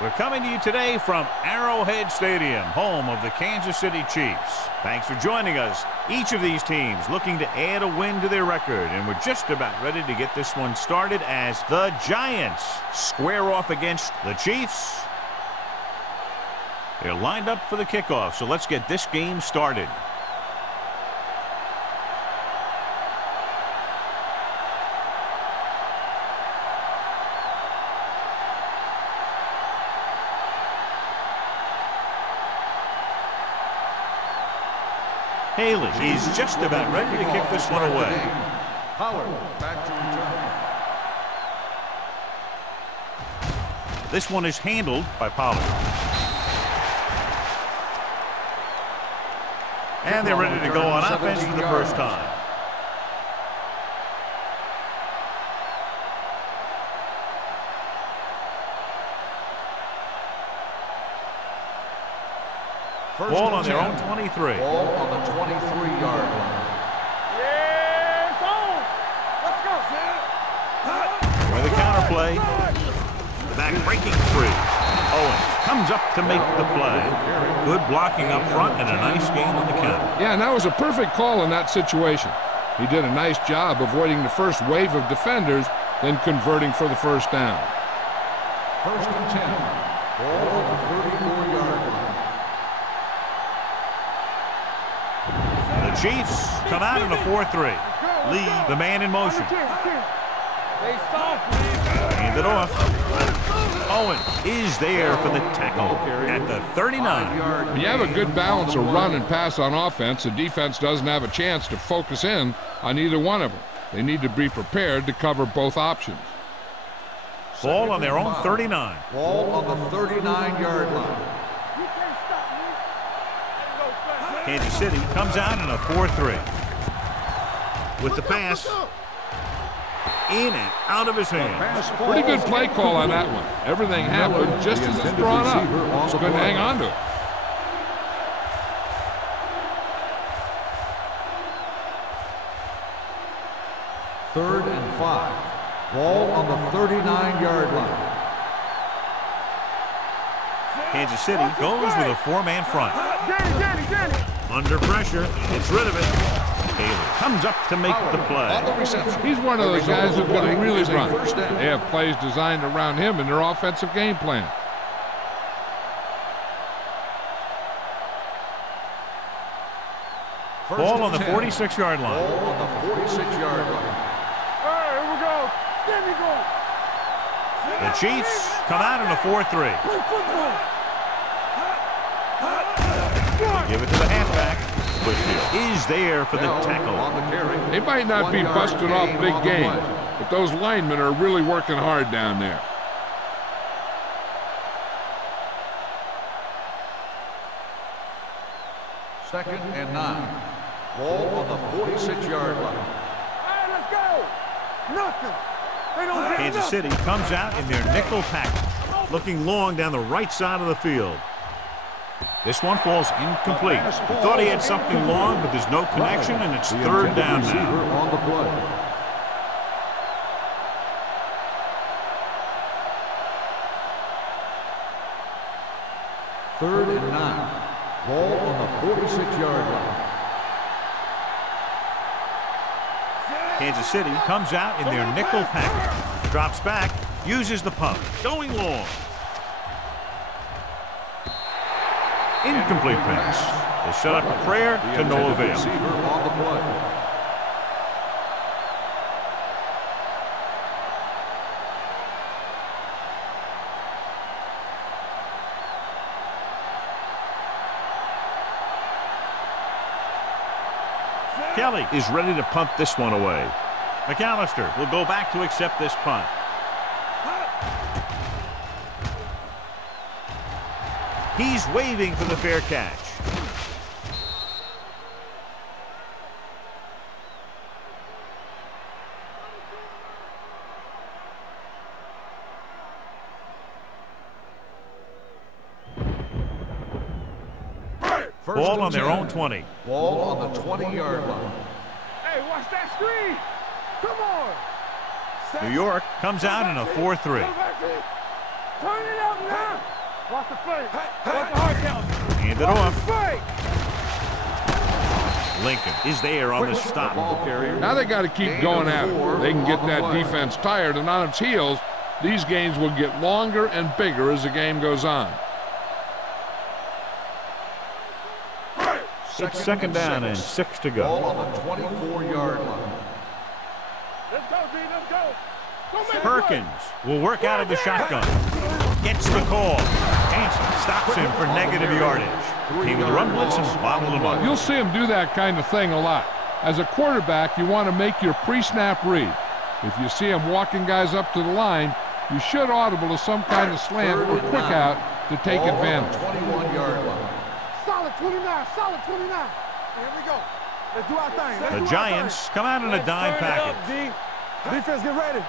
We're coming to you today from Arrowhead Stadium, home of the Kansas City Chiefs. Thanks for joining us. Each of these teams looking to add a win to their record, and we're just about ready to get this one started as the Giants square off against the Chiefs. They're lined up for the kickoff, so let's get this game started. Haley is just about ready to kick this one away. Pollard back to return. This one is handled by Pollard. And they're ready to go on offense for the first time. Ball on their own 23. Ball on the 23-yard line. Yeah, it's on. Let's go, Where the counter play. Back breaking free. Owens comes up to make the play. Good blocking up front and a nice gain on the counter. Yeah, and that was a perfect call in that situation. He did a nice job avoiding the first wave of defenders, then converting for the first down. First and 10. Ball on the 34-yard line. The Chiefs come out in a 4-3. Lee, the man in motion. Hand it off. Owen is there for the tackle at the 39. When you have a good balance of run and pass on offense, the defense doesn't have a chance to focus in on either one of them. They need to be prepared to cover both options. Ball on their own 39. Ball on the 39-yard line. Kansas City comes out in a 4-3. With the pass, in and out of his hands. Pretty good play call on that one. Everything happened just as it's drawn up. Just couldn't hang on to it. Third and 5. Ball on the 39-yard line. Kansas City goes with a four-man front. Under pressure, gets rid of it. Taylor comes up to make the play. He's one of those guys who's going to really run. They have plays designed around him in their offensive game plan. Ball on the 46-yard line. Ball on the 46-yard line. All right, here we go. There we go. The Chiefs come out in a 4-3. Give it to the halfback. Whitfield is there for the tackle. They might not be busting off big game, but those linemen are really working hard down there. Second and 9. Ball on the 46-yard line. All right, let's go. Nothing. They don't get Kansas City comes out in their nickel package, looking long down the right side of the field. This one falls incomplete. He thought he had something long, but there's no connection, and it's third down now. On the play. Third and 9. Ball on the 46-yard line. Kansas City comes out in their nickel package. Drops back, uses the pump. Going long. Incomplete pass. They set up a prayer to no avail. Receiver on the play. Kelly is ready to punt this one away. McAllister will go back to accept this punt. He's waving for the fair catch. Ball on their own 20. Ball on the 20-yard line. Hey, watch that screen. Come on. New York comes out in a 4-3. Turn it up now. Watch the fake. Watch the hard count. Hand it off. Lincoln is there on the stop. Now they got to keep going at it. They can get that defense tired and on its heels. These games will get longer and bigger as the game goes on. It's second down and 6 to go. Ball on the 24-yard line. Let's go, D. Let's go. Don't make Perkins will work out of the shotgun. Gets the call. Hanson stops him for negative yardage. Came with the run blitz and bobbled him up. You'll see him do that kind of thing a lot. As a quarterback, you want to make your pre-snap read. If you see him walking guys up to the line, you should audible to some kind of slant or quick out to take advantage. 21-yard line. Solid 29. Solid 29. Here we go. Let's do our thing. The Giants come out in a dime package. Defense, get ready.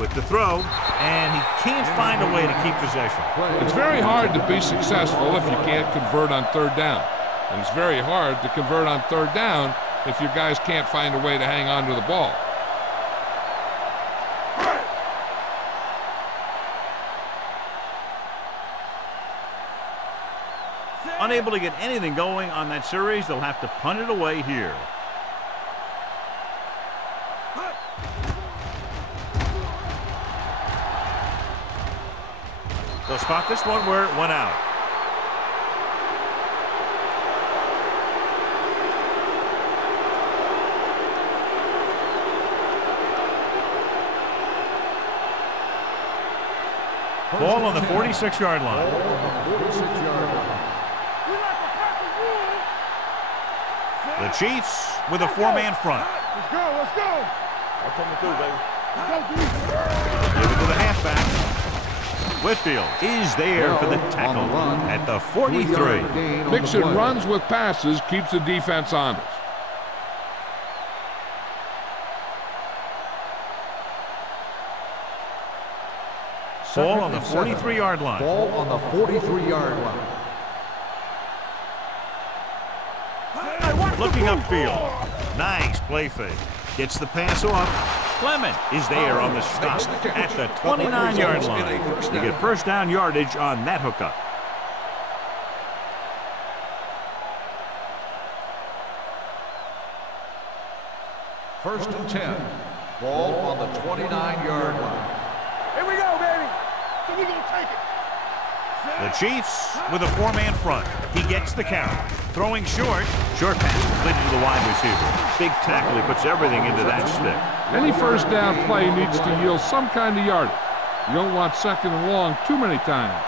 With the throw, and he can't find a way to keep possession. It's very hard to be successful if you can't convert on third down. And it's very hard to convert on third down if your guys can't find a way to hang on to the ball. Unable to get anything going on that series, they'll have to punt it away here. They'll spot this one where it went out. Ball on the 46-yard line. The Chiefs with a four-man front. Let's go. Let's go. I'll come through, baby. Let's go, D. Give it to the halfback. Whitfield is there for the tackle at the 43. Mixing runs with passes keeps the defense honest. Ball on the 43-yard line. Ball on the 43-yard line. Looking upfield. Nice play fake. Gets the pass off. Clement is there on the stop at the 29-yard line. You get first down yardage on that hookup. First and 10. Ball on the 29-yard line. Here we go, baby. So we gonna take it. The Chiefs with a four-man front. He gets the count. Throwing short. Short pass completed to the wide receiver. Big tackle. He puts everything into that stick. Any first down play needs to yield some kind of yardage. You don't want second and long too many times.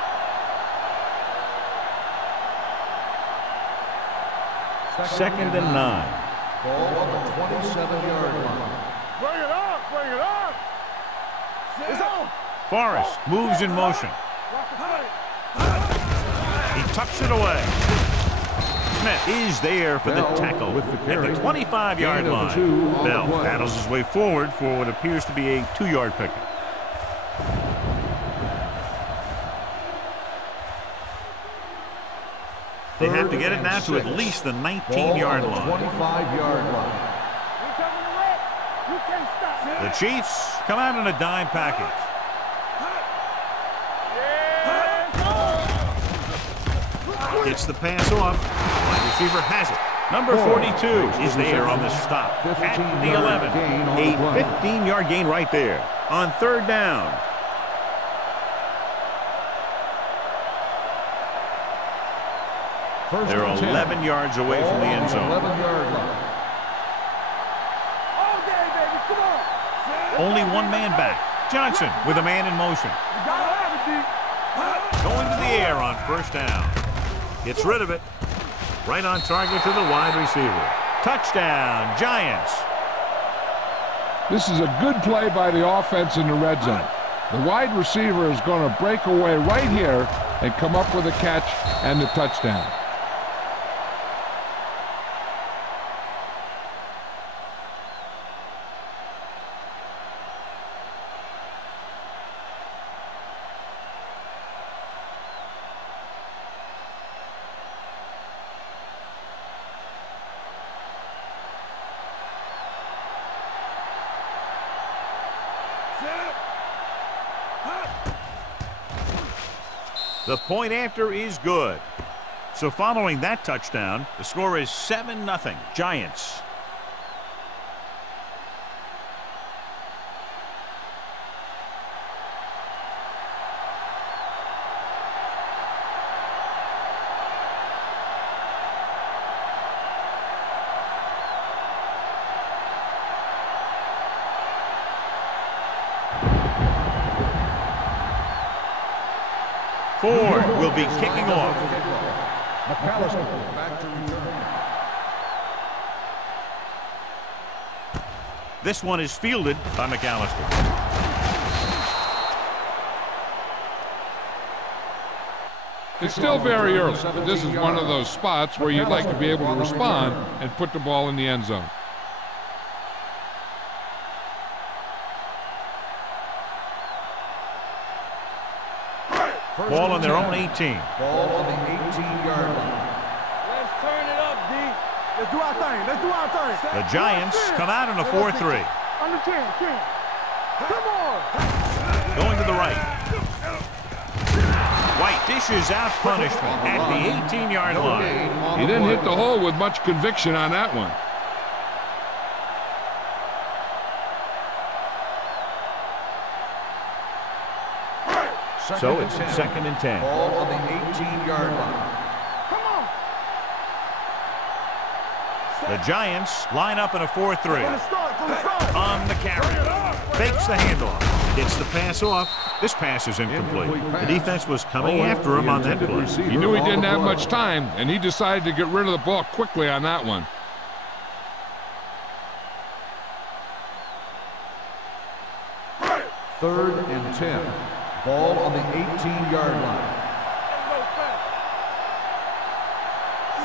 Second and 9. Ball on the 27-yard line. Bring it up. Bring it up. It's on. Forrest moves in motion. Watch the fake. He tucks it away. Smith is there for the tackle at the 25-yard line. Bell battles his way forward for what appears to be a 2-yard pickup. They have to get it now to at least the 19-yard line. 25-yard line. We coming to wreck. You can't stop. The Chiefs come out in a dime package. Gets the pass off. Wide receiver has it. Number 42 is there on the stop at the 11. A 15-yard gain right there on third down. They're 11 yards away from the end zone. 11-yard line. All day, baby. Come on. Only one man back. Johnson with a man in motion. You gotta have it, D. Going to the air on first down. Gets rid of it. Right on target to the wide receiver. Touchdown, Giants. This is a good play by the offense in the red zone. The wide receiver is going to break away right here and come up with a catch and the touchdown. The point after is good. So following that touchdown, the score is 7-0 Giants. Ford will be kicking off. McAllister back to return. This one is fielded by McAllister. It's still very early, but this is one of those spots where you'd like to be able to respond and put the ball in the end zone. Ball on their own 18. Ball on the 18-yard line. Let's turn it up, D. Let's do our thing. Let's do our thing. The Giants come out in a 4-3. Under 10. Come on. Going to the right. White dishes out punishment at the 18-yard line. He didn't hit the hole with much conviction on that one. So it's 2nd and 10. Ball on the 18-yard line. Come on. The Giants line up in a 4-3. From the start. On the carry. Fakes the handoff. Gets the pass off. This pass is incomplete. The defense was coming after him on that play. He knew he didn't have much time, and he decided to get rid of the ball quickly on that one. Third and 10. Ball on the 18-yard line.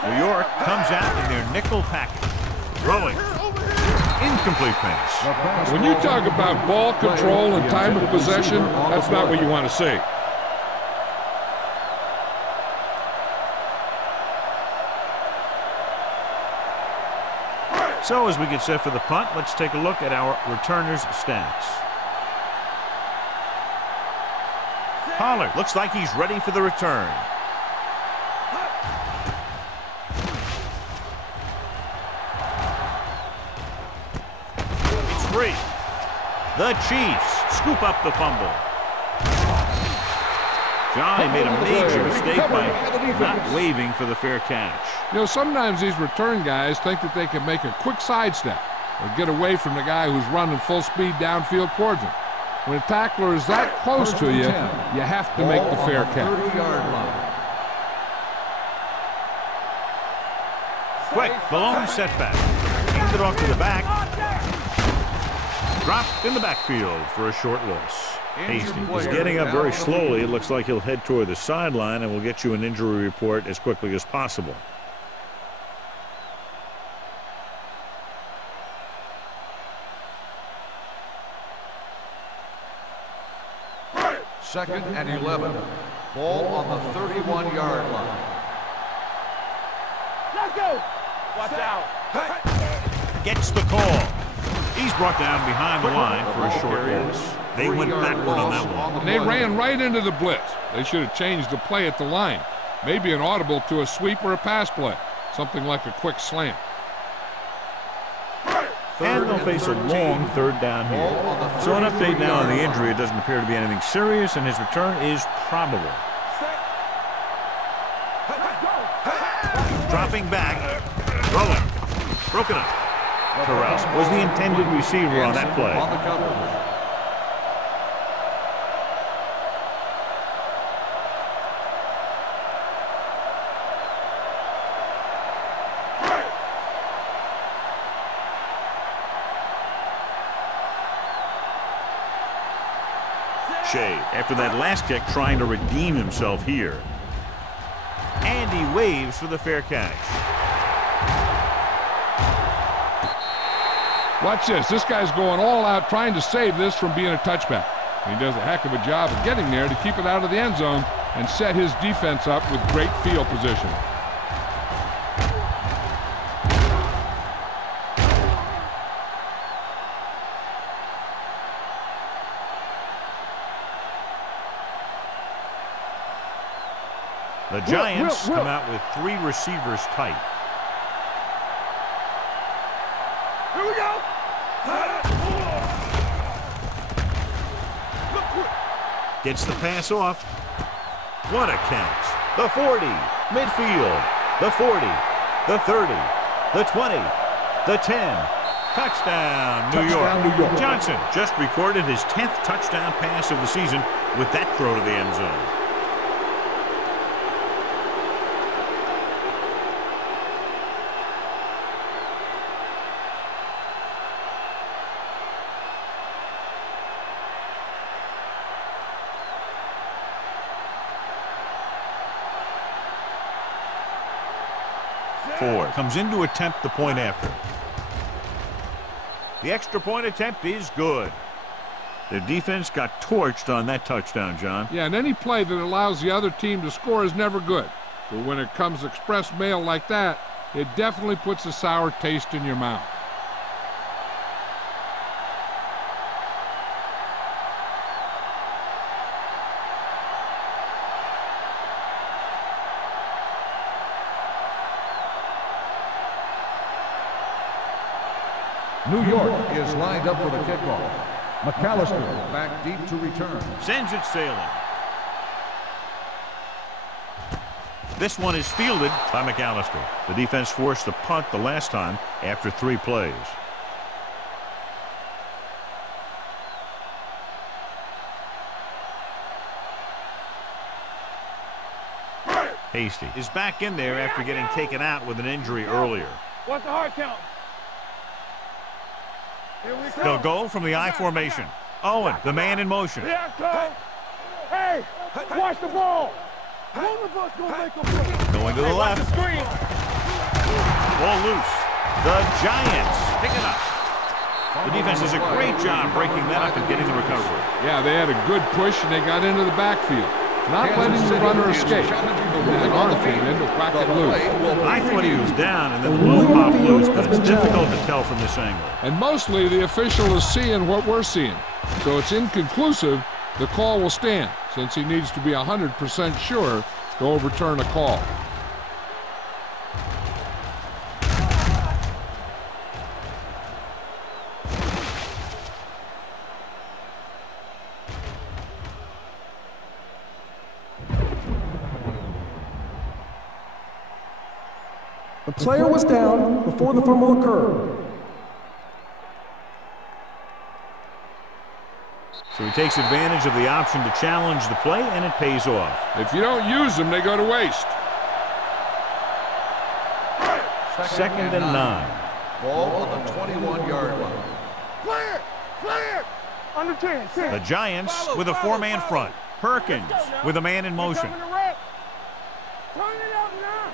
New York comes out in their nickel package. Throwing. Incomplete pass. When you talk about ball control and time of possession, that's not what you want to see. So as we get set for the punt, let's take a look at our returners' stats. Pollard looks like he's ready for the return. It's free. The Chiefs scoop up the fumble. Johnny made a major mistake by not waving for the fair catch. You know, sometimes these return guys think that they can make a quick sidestep or get away from the guy who's running full speed downfield towards them. When a tackler is that close to you, you have to make the fair catch. 30-yard line. Quick, Malone setback. Handed off to the back. Dropped in the backfield for a short loss. Hasty is getting up very slowly. It looks like he'll head toward the sideline, and we'll get you an injury report as quickly as possible. Second and 11. Ball on the 31-yard line. Let's go. Watch out. Gets the call. He's brought down behind the line for a short loss. They went backward on that one. And they ran right into the blitz. They should have changed the play at the line. Maybe an audible to a sweep or a pass play. Something like a quick slant. And they'll face a long third down here. So an update now on the injury. It doesn't appear to be anything serious, and his return is probable. Dropping back. Throwing. Broken up. Terrell was the intended receiver on that play. On the cover. Shea, after that last kick, trying to redeem himself here. And he waves for the fair catch. Watch this. This guy's going all out trying to save this from being a touchback. He does a heck of a job of getting there to keep it out of the end zone and set his defense up with great field position. The Giants come out with 3 receivers tight. Here we go. Gets the pass off. What a catch. The 40, midfield, the 40, the 30, the 20, the 10. Touchdown, New York. Johnson just recorded his 10th touchdown pass of the season with that throw to the end zone. Ford comes in to attempt the point after. The extra point attempt is good. Their defense got torched on that touchdown, John. Yeah, and any play that allows the other team to score is never good. But when it comes express mail like that, it definitely puts a sour taste in your mouth. New York is lined up for the kickoff. McAllister back deep to return. Sends it sailing. This one is fielded by McAllister. The defense forced the punt the last time after 3 plays. Hasty is back in there after getting taken out with an injury earlier. What's the hard count? They'll go from the I formation. Owen, the man in motion. Hey, watch the ball. One of us gonna make a play. Going to the left. Ball loose. The Giants pick it up. The defense does a great job breaking that up and getting the recovery. Yeah, they had a good push and they got into the backfield. Not letting the runner escape. And arm came in to whack it loose. I thought he was down and then the ball popped loose, but it's difficult to tell from this angle. And mostly the official is seeing what we're seeing. So it's inconclusive. The call will stand since he needs to be 100% sure to overturn a call. The player was down before the fumble occurred. So he takes advantage of the option to challenge the play, and it pays off. If you don't use them, they go to waste. Second and 9. Ball on the 21-yard line. Clear! Under 10. The Giants with a 4-man front. Perkins with a man in motion. Turn it out now.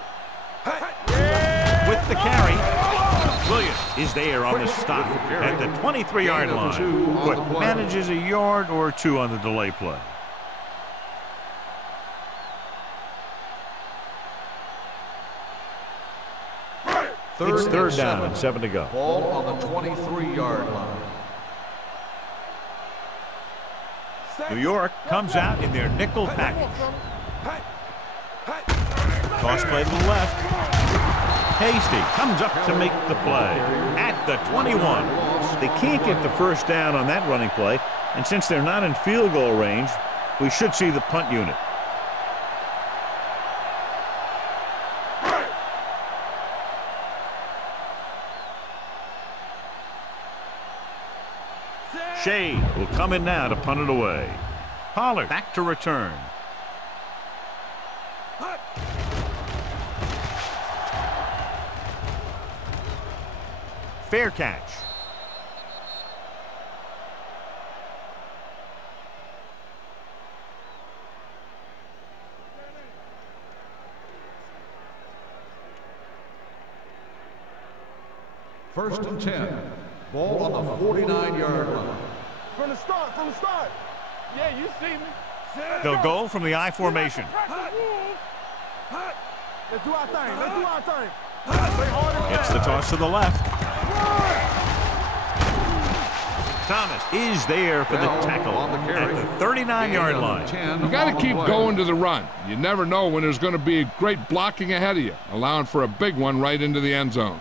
With the carry, Williams is there on the stop at the 23-yard line. But manages a yard or 2 on the delay play. It's third down and 7 to go. Ball on the 23-yard line. New York comes out in their nickel package. Toss play to the left. Hasty comes up to make the play at the 21. They can't get the first down on that running play, and since they're not in field goal range, we should see the punt unit. Shea will come in now to punt it away. Pollard back to return. Fair catch. First and 10. Ball on the 49-yard line. From the start. Yeah, you see me. They'll go from the I formation. Let's do our thing. Gets the toss to the left. Thomas is there for the tackle at the 39-yard line. You got to keep going to the run. You never know when there's going to be great blocking ahead of you, allowing for a big one right into the end zone.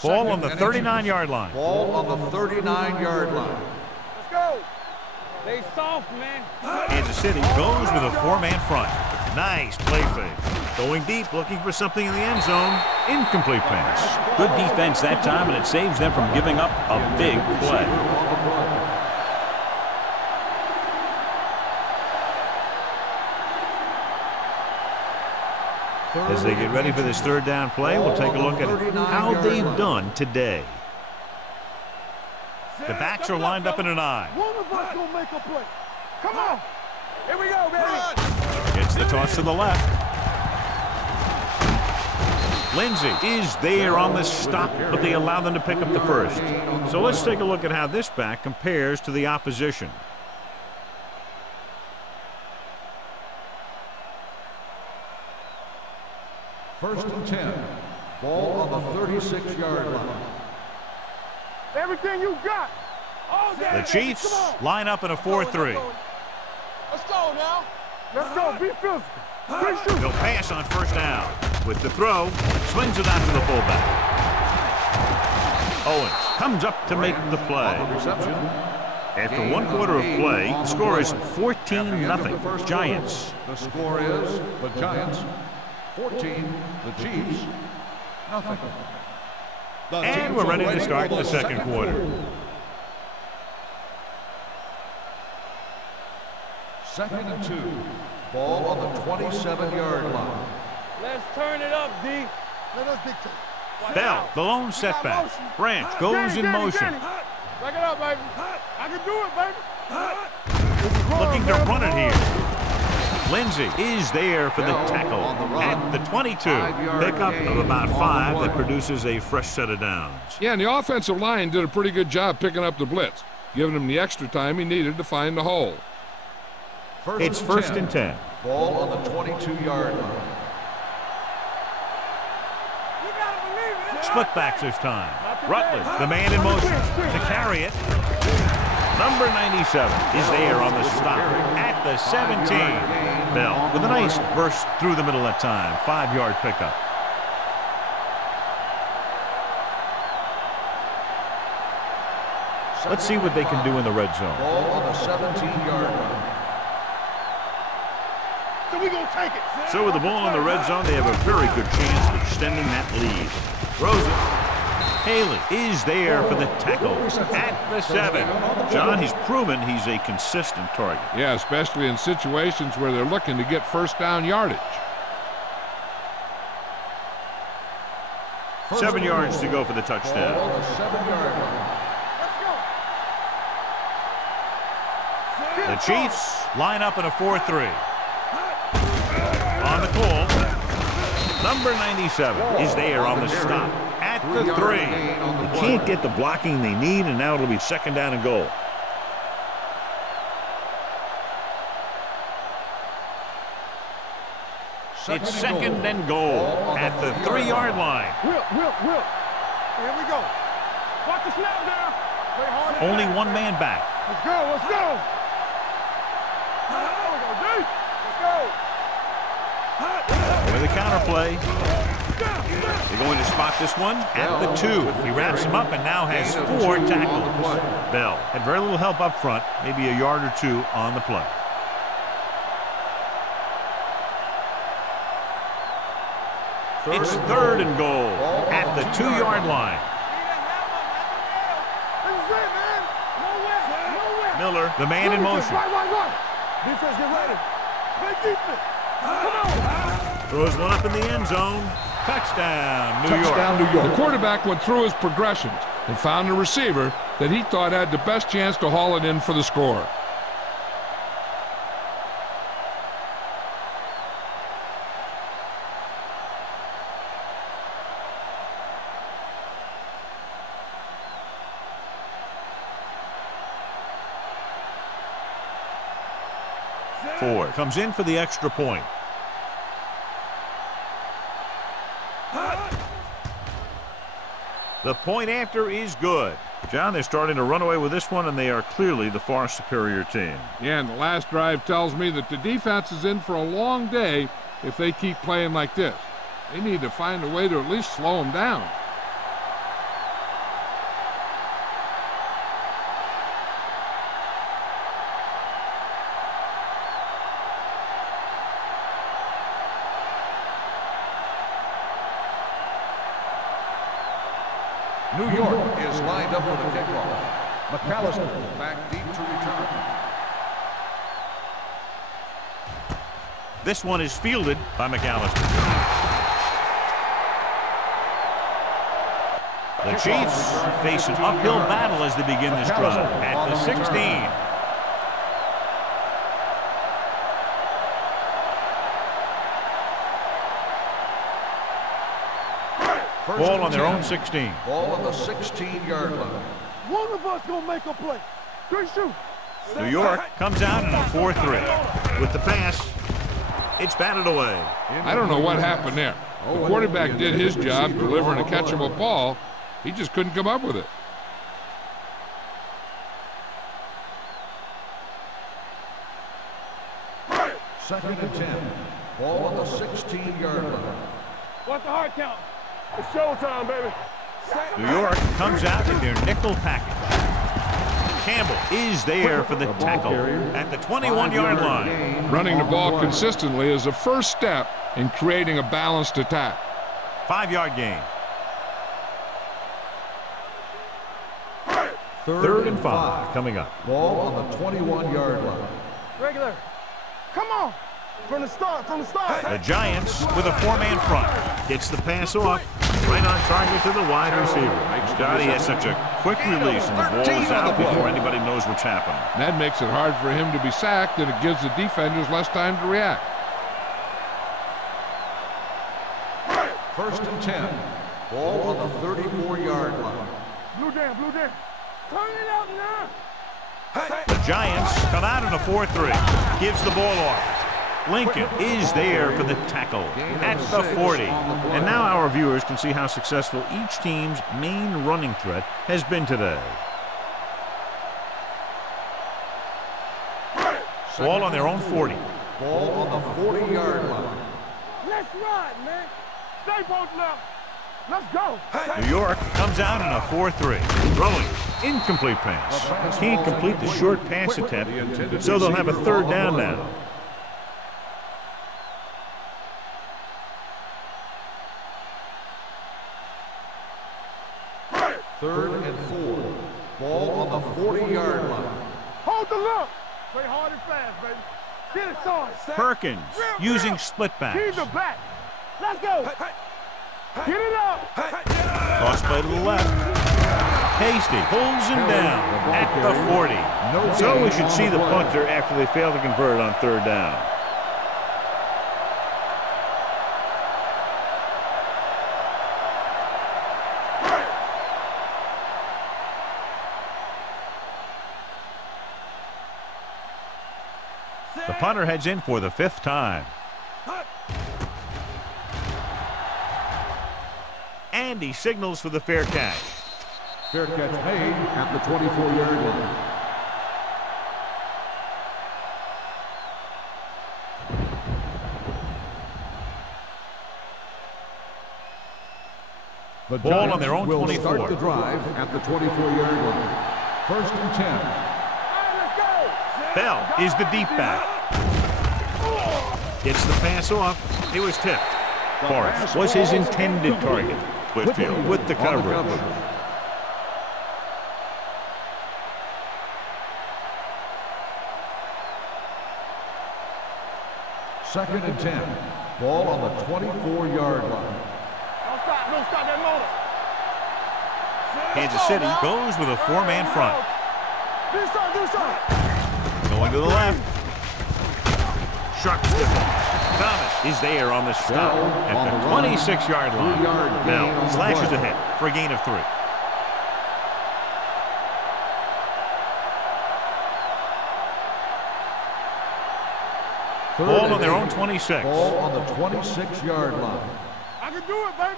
Ball on the 39-yard line. Ball on the 39-yard line. Let's go. Stay soft, man. Kansas City goes with a 4-man front. Nice play fake. Going deep, looking for something in the end zone. Incomplete pass. Good defense that time, and it saves them from giving up a big play. As they get ready for this third down play, we'll take a look at how they've done today. The backs are lined up in an I. One of us gonna make a play. Come on. Here we go, baby. Gets the toss to the left. Lindsey is there on the stop, but they allow them to pick up the first. So let's take a look at how this back compares to the opposition. First and 10. Ball on the 36-yard line. Everything you got. All day, The Chiefs line up in a 4-3. Let's go now. Let's go. Be physical. He'll pass on first down. With the throw, swings it out to the fullback. Owens comes up to make the play. After 1 quarter of play, the score is 14-0 Giants. The score is the Giants 14, the Chiefs nothing. And we're ready to start the second quarter. Second and 2. Ball on the 27-yard line. Let's turn it up, D. Let us dictate. Bell, the lone setback. Branch goes in motion. Back it up, baby. I can do it, baby. Looking to run it here. Lindsey is there for the tackle at the 22. Pickup of about 5 that produces a fresh set of downs. Yeah, and the offensive line did a pretty good job picking up the blitz, giving him the extra time he needed to find the hole. It's first and 10. Ball on the 22-yard line. Split backs this time. Rutledge, the man in motion to carry it. Number 97 is there on the stop at the 17. Bell with a nice burst through the middle that time. 5-yard pickup. Let's see what they can do in the red zone. Ball on the 17-yard line. So we gonna take it. So with the ball in the red zone, they have a very good chance of extending that lead. Throws it. Haley is there for the tackle at the 7. John, he's proven he's a consistent target. Yeah, especially in situations where they're looking to get first down yardage. 7 yards to go for the touchdown. Ball on the 7-yard line. The Chiefs line up in a 4-3. On the call, number 97 is there on the stop at the 3. They can't get the blocking they need, and now it'll be second down and goal. It's second and goal at the 3-yard line. Will. Here we go. Watch the snap now. Play hard. Only 1 man back. Let's go. With a counter play. They're going to spot this one at the 2. He wraps him up and now has 4 tackles. Bell had very little help up front, maybe a yard or 2 on the play. It's third and goal at the 2-yard line. Miller, the man in motion. Right. Defense, get ready. Play defense. Come on. Throws one up in the end zone. Touchdown, New York. The quarterback went through his progressions and found a receiver that he thought had the best chance to haul it in for the score. Ford comes in for the extra point. The point after is good. John, they're starting to run away with this one, and they are clearly the far superior team. Yeah, and the last drive tells me that the defense is in for a long day if they keep playing like this. They need to find a way to at least slow them down. New York is lined up for the kickoff. McAllister back deep to return. This one is fielded by McAllister. The Chiefs face an uphill battle as they begin this drive at the 16. Ball on their own 16. Ball on the 16-yard line. One of us gonna make a play. Good shoot. New York comes out in a 4-3. With the pass, it's batted away. I don't know what happened there. The quarterback did his job delivering a catchable ball. He just couldn't come up with it. Second and 10. Ball on the 16-yard line. What's the hard count? It's showtime, baby. New York comes out in their nickel package. Campbell is there for the tackle at the 21-yard line. Running the ball consistently is the first step in creating a balanced attack. 5-yard gain. Third and 5 coming up. Ball on the 21-yard line. Regular. Come on. From the start, from the start. The Giants with a 4-man front. Gets the pass off. Right on target to the wide receiver. God, he has such a quick release, and the ball is out before anybody knows what's happening. That makes it hard for him to be sacked, and it gives the defenders less time to react. First and 10. Ball on the 34-yard line. Blue down, blue down. Turn it out now. The Giants come out in a 4-3. Gives the ball off. Lincoln is there for the tackle at the 40. And now our viewers can see how successful each team's main running threat has been today. Ball on their own 40. Ball on the 40-yard line. Let's ride, man. Stay posted up. Let's go. New York comes out in a 4-3. Throwing. Incomplete pass. Can't complete the short pass attempt, so they'll have a third down now. Third and 4. Ball on the 40-yard line. Hold the look. Play hard and fast, baby. Get it, son. Perkins using split backs. He's the back. Let's go. Get it up. Toss play to the left. Hasty pulls him down at the 40. So we should see the punter after they fail to convert on third down. The punter heads in for the 5th time. And he signals for the fair catch. Fair catch made at the 24-yard line. The ball on their own 24. Will start the drive at the 24-yard line. First and 10. Bell is the deep back. Gets the pass off. It was tipped. Forrest was his intended target. Whitfield with the coverage. Second and 10. Ball on the 24-yard line. Don't stop that motor. Kansas City goes with a 4-man front. Do something. Going to the left. Sharp stiff. Thomas is there on the stop at the 26-yard line. Now slashes ahead for a gain of 3. Ball on their own 26. Ball on the 26-yard line. I can do it, baby.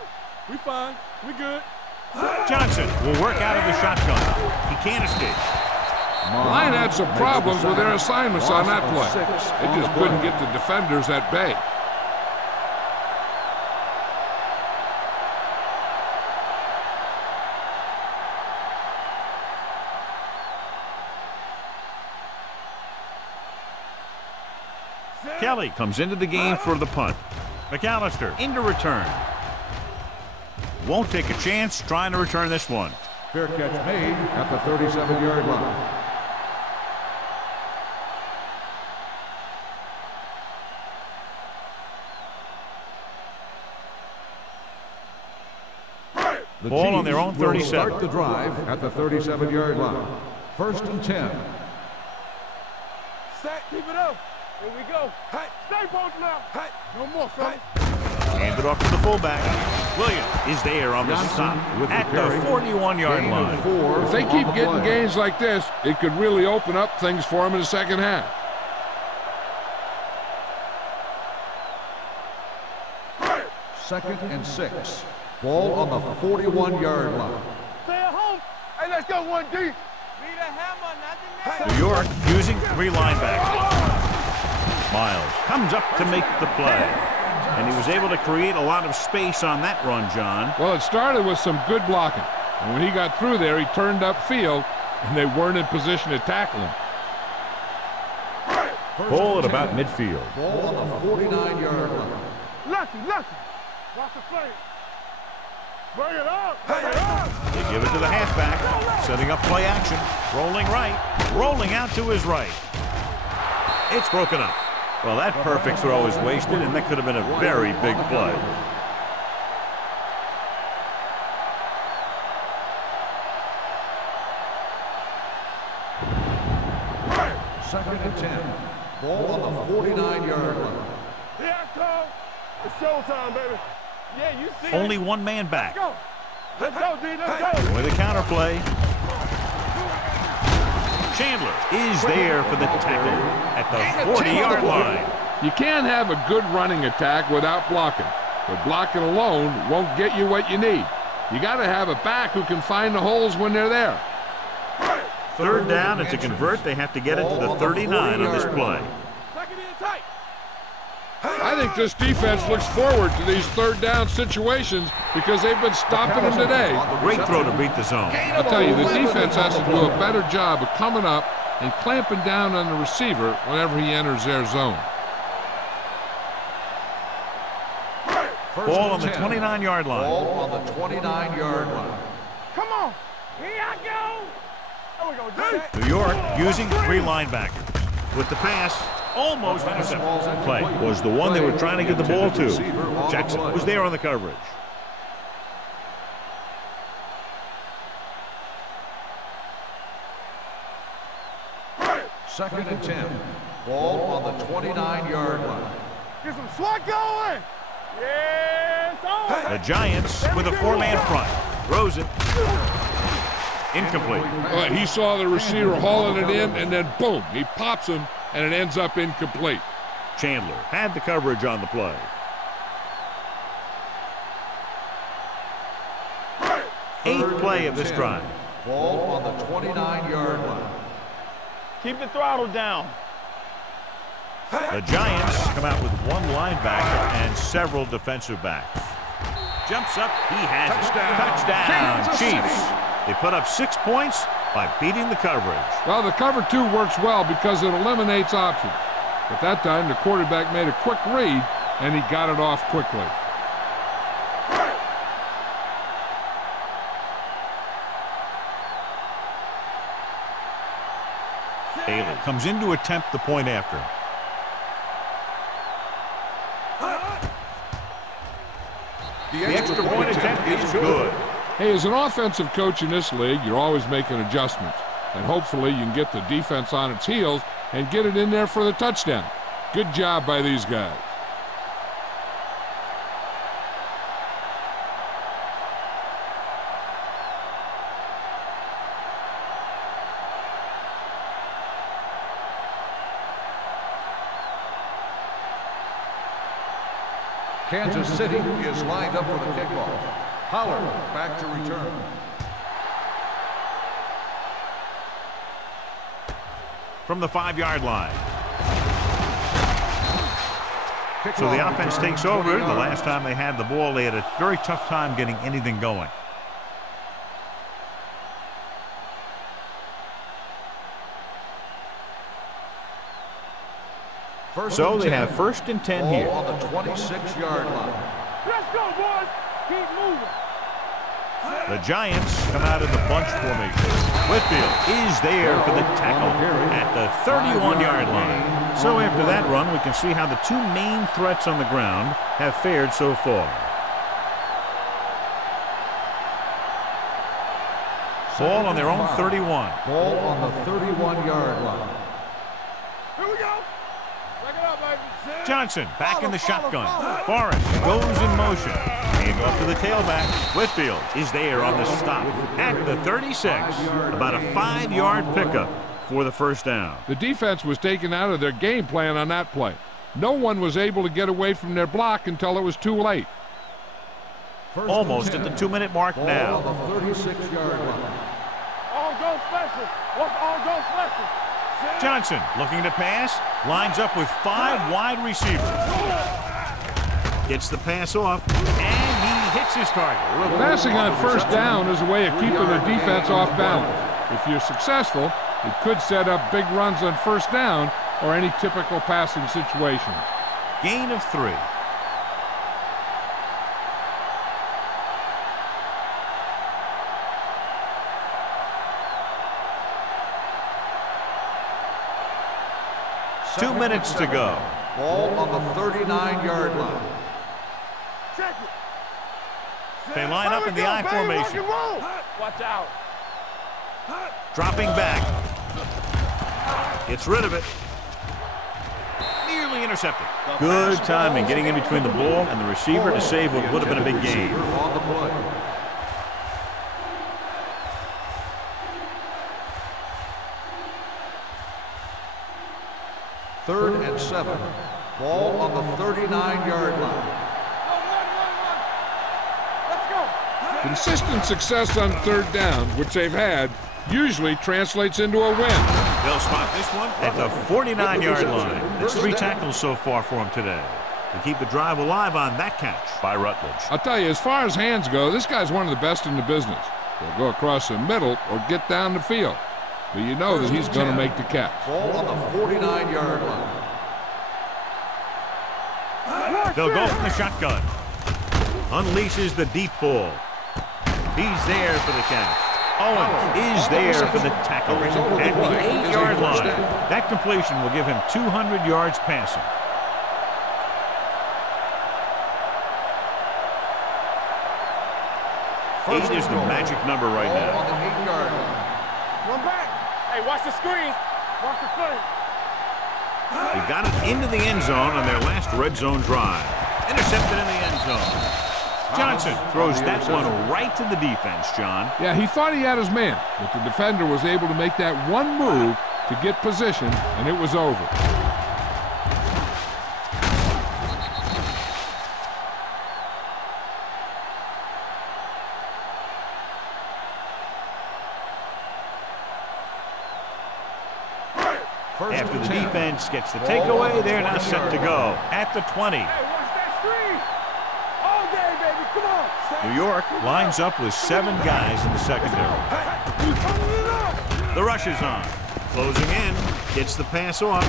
We fine. We good. Johnson will work out of the shotgun. He can't escape. Line had some problems with their assignments on that play. They just couldn't get the defenders at bay. Kelly comes into the game for the punt. McAllister into return. Won't take a chance trying to return this one. Fair catch made at the 37-yard line. The Ball on Chiefs their own will 37. Start the drive at the 37-yard line. 1st and 10. Set, keep it up. Here we go. Hey, stay both now. Hey, no more, fellas. Hand it off to the fullback. Williams is there on the stop at the 41-yard line. If they keep getting gains like this, it could really open up things for them in the second half. Second and 6. Ball on the 41-yard line. Stay at home. Hey, let's go one deep. New York using 3 linebackers. Miles comes up to make the play. And he was able to create a lot of space on that run, John. Well, it started with some good blocking. And when he got through there, he turned upfield, and they weren't in position to tackle him. Ball at about midfield. Ball on the 49-yard line. Lucky. Watch the play. Bring it up. Bring it up. They give it to the halfback, setting up play action. Rolling right, rolling out to his right. It's broken up. Well, that perfect throw is wasted, and that could have been a very big play. Second and 10. Ball on the 49-yard line. Here I come. It's showtime, baby. Yeah, you see Only it. one man back. Let's go, D. Let's go. With a counterplay. Chandler is there for the tackle at the 40-yard line. You can't have a good running attack without blocking. But blocking alone won't get you what you need. You got to have a back who can find the holes when they're there. 3rd down, and to convert, they have to get it to the 39 on this play. I think this defense looks forward to these 3rd down situations because they've been stopping them today. Great throw to beat the zone. I'll tell you, the defense has to do a better job of coming up and clamping down on the receiver whenever he enters their zone. Ball on the 29-yard line. Ball on the 29-yard line. Come on. Here I go. There we go, D. New York using 3 linebackers. With the pass, almost intercepted. Play was the one they were trying to get the ball to. Jackson was there on the coverage. Second and 10. Ball on the 29-yard line. Get some swat going. Yes, oh. The Giants with a 4-man front. Throws it. Incomplete. He saw the receiver hauling it in, and then boom, he pops him, and it ends up incomplete. Chandler had the coverage on the play. Eighth play of this drive. Ball on the 29-yard line. Keep the throttle down. The Giants come out with 1 linebacker and several defensive backs. Jumps up, he has it. Touchdown, Chiefs. They put up 6 points by beating the coverage. Well, the cover 2 works well because it eliminates options. But that time, the quarterback made a quick read, and he got it off quickly. Bailey comes in to attempt the point after. The extra point attempt is good. Hey, as an offensive coach in this league, you're always making adjustments. And hopefully you can get the defense on its heels and get it in there for the touchdown. Good job by these guys. Kansas City is lined up for the kickoff. Pollard back to return. From the 5-yard line. So the offense takes over. The last time they had the ball, they had a very tough time getting anything going. So they have 1st and 10 here. On the 26-yard line. Let's go, boys. Keep moving. The Giants come out in the bunch formation. Whitfield is there for the tackle at the 31-yard line. So after that run, we can see how the two main threats on the ground have fared so far. Ball on their own 31. Ball on the 31-yard line. Here we go. Johnson back in the shotgun. Forrest goes in motion. Hand off to the tailback. Whitfield is there on the stop at the 36. About a 5-yard pickup for the first down. The defense was taken out of their game plan on that play. No one was able to get away from their block until it was too late. Almost at the 2-minute mark now. On the 36-yard line. All go special. What's all go special? Johnson looking to pass, lines up with 5 wide receivers. Gets the pass off, and he hits his target. Passing on first down is a way of keeping the defense off balance. If you're successful, it could set up big runs on first down or any typical passing situations. Gain of 3. Two minutes to go. Ball on the 39-yard line. Check it. They line up in the I formation. Watch out. Dropping back. Gets rid of it. Nearly intercepted. Good timing getting in between the ball and the receiver to save what would have been a big gain. On the play. Third and 7. Ball on the 39-yard line. Let's go. Consistent success on third down, which they've had, usually translates into a win. They'll spot this one at the 49-yard line. That's 3 tackles so far for him today. To keep the drive alive on that catch by Rutledge. I'll tell you, as far as hands go, this guy's one of the best in the business. He'll go across the middle or get down the field. But you know that he's going to make the catch. Ball on the 49-yard line. They'll go from the shotgun. Unleashes the deep ball. He's there for the catch. Owen is there for the tackle at the 8-yard line. That completion will give him 200 yards passing. 8 is the magic number right now. On the 8-yard line. Run back. Hey, watch the screen. Watch the play. They got it into the end zone on their last red zone drive. Intercepted in the end zone. Johnson throws that one right to the defense, John. Yeah, he thought he had his man, but the defender was able to make that one move to get position, and it was over. After the defense gets the takeaway, they're now set to go at the 20. Hey, watch that screen. All day, baby. Come on. New York lines up with 7 guys in the secondary. The rush is on. Closing in. Gets the pass off.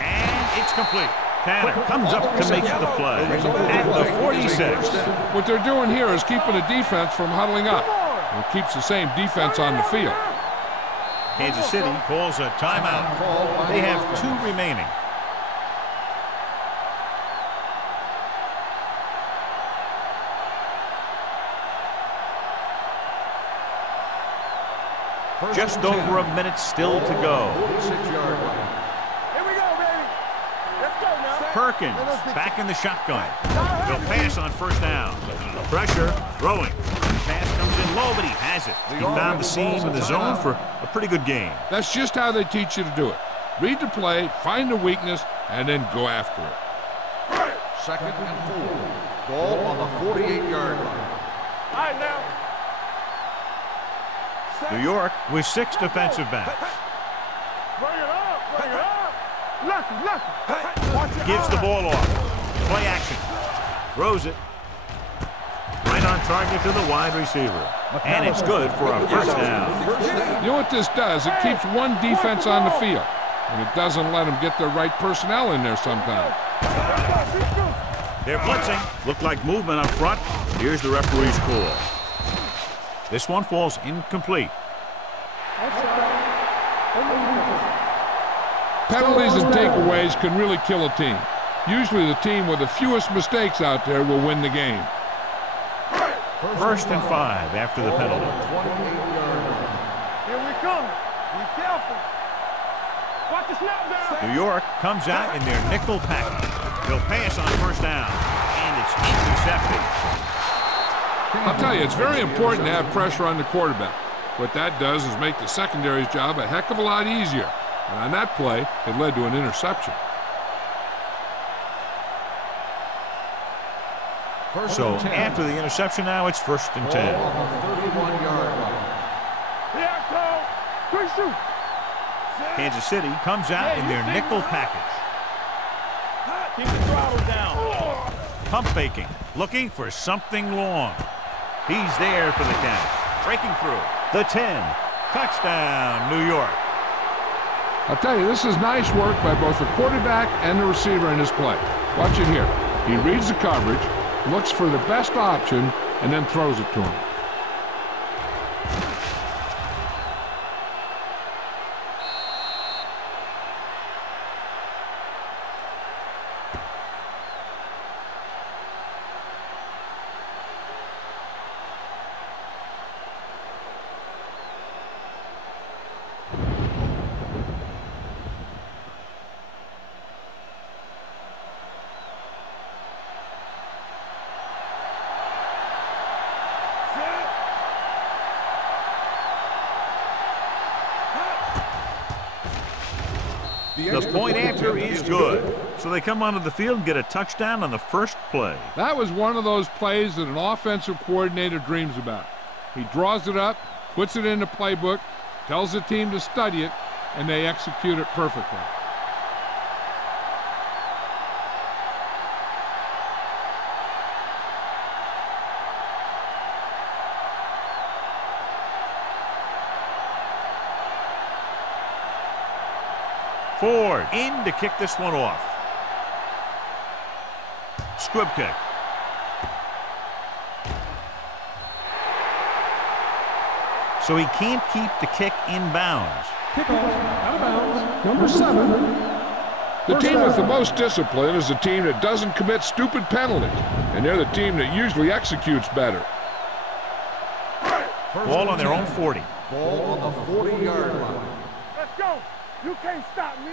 And it's complete. Tanner comes up to make the play at the 46. What they're doing here is keeping the defense from huddling up. It keeps the same defense on the field. Kansas City calls a timeout. They have 2 remaining. Just over a minute still to go. 46-yard line. Here we go, baby. Let's go now. Perkins back in the shotgun. They'll pass on first down. Pressure, throwing. Pass comes in low, but he has it. He found the seam in the zone for a pretty good game. That's just how they teach you to do it. Read the play, find the weakness, and then go after it. Second and 4. Ball on the 48-yard line. All right, now. New York with 6 defensive backs. Bring it up, bring it up. Lucky. Watch your Gives the eye. ball off. Play action. Throws it. Right on target to the wide receiver. And it's good for a first down. You know what this does? It keeps one defense on the field, and it doesn't let them get the right personnel in there sometimes. They're blitzing. Looked like movement up front. Here's the referee's call. This one falls incomplete. Penalties and takeaways can really kill a team. Usually the team with the fewest mistakes out there will win the game. 1st and 5 after the penalty. Here we come. Be careful. Watch the snap down. New York comes out in their nickel package. They'll pass on first down, and it's intercepted. I'll tell you, it's very important to have pressure on the quarterback. What that does is make the secondary's job a heck of a lot easier. And on that play, it led to an interception. So after the interception now, it's 1st and 10. On the 31-yard line. Here I come. Quick shoot. Kansas City comes out in their nickel package. Keep the throttle down. Pump faking, looking for something long. He's there for the catch. Breaking through. The 10. Touchdown, New York. I'll tell you, this is nice work by both the quarterback and the receiver in his play. Watch it here. He reads the coverage, looks for the best option, and then throws it to him. The point after is good. So they come onto the field and get a touchdown on the first play. That was one of those plays that an offensive coordinator dreams about. He draws it up, puts it in the playbook, tells the team to study it, and they execute it perfectly. Ford in to kick this one off. Squib kick. So he can't keep the kick in bounds. Kickoff out of bounds. Number 7. The team with the most discipline is the team that doesn't commit stupid penalties, and they're the team that usually executes better. Ball on their own 40. Ball on the 40-yard line. Let's go. You can't stop me.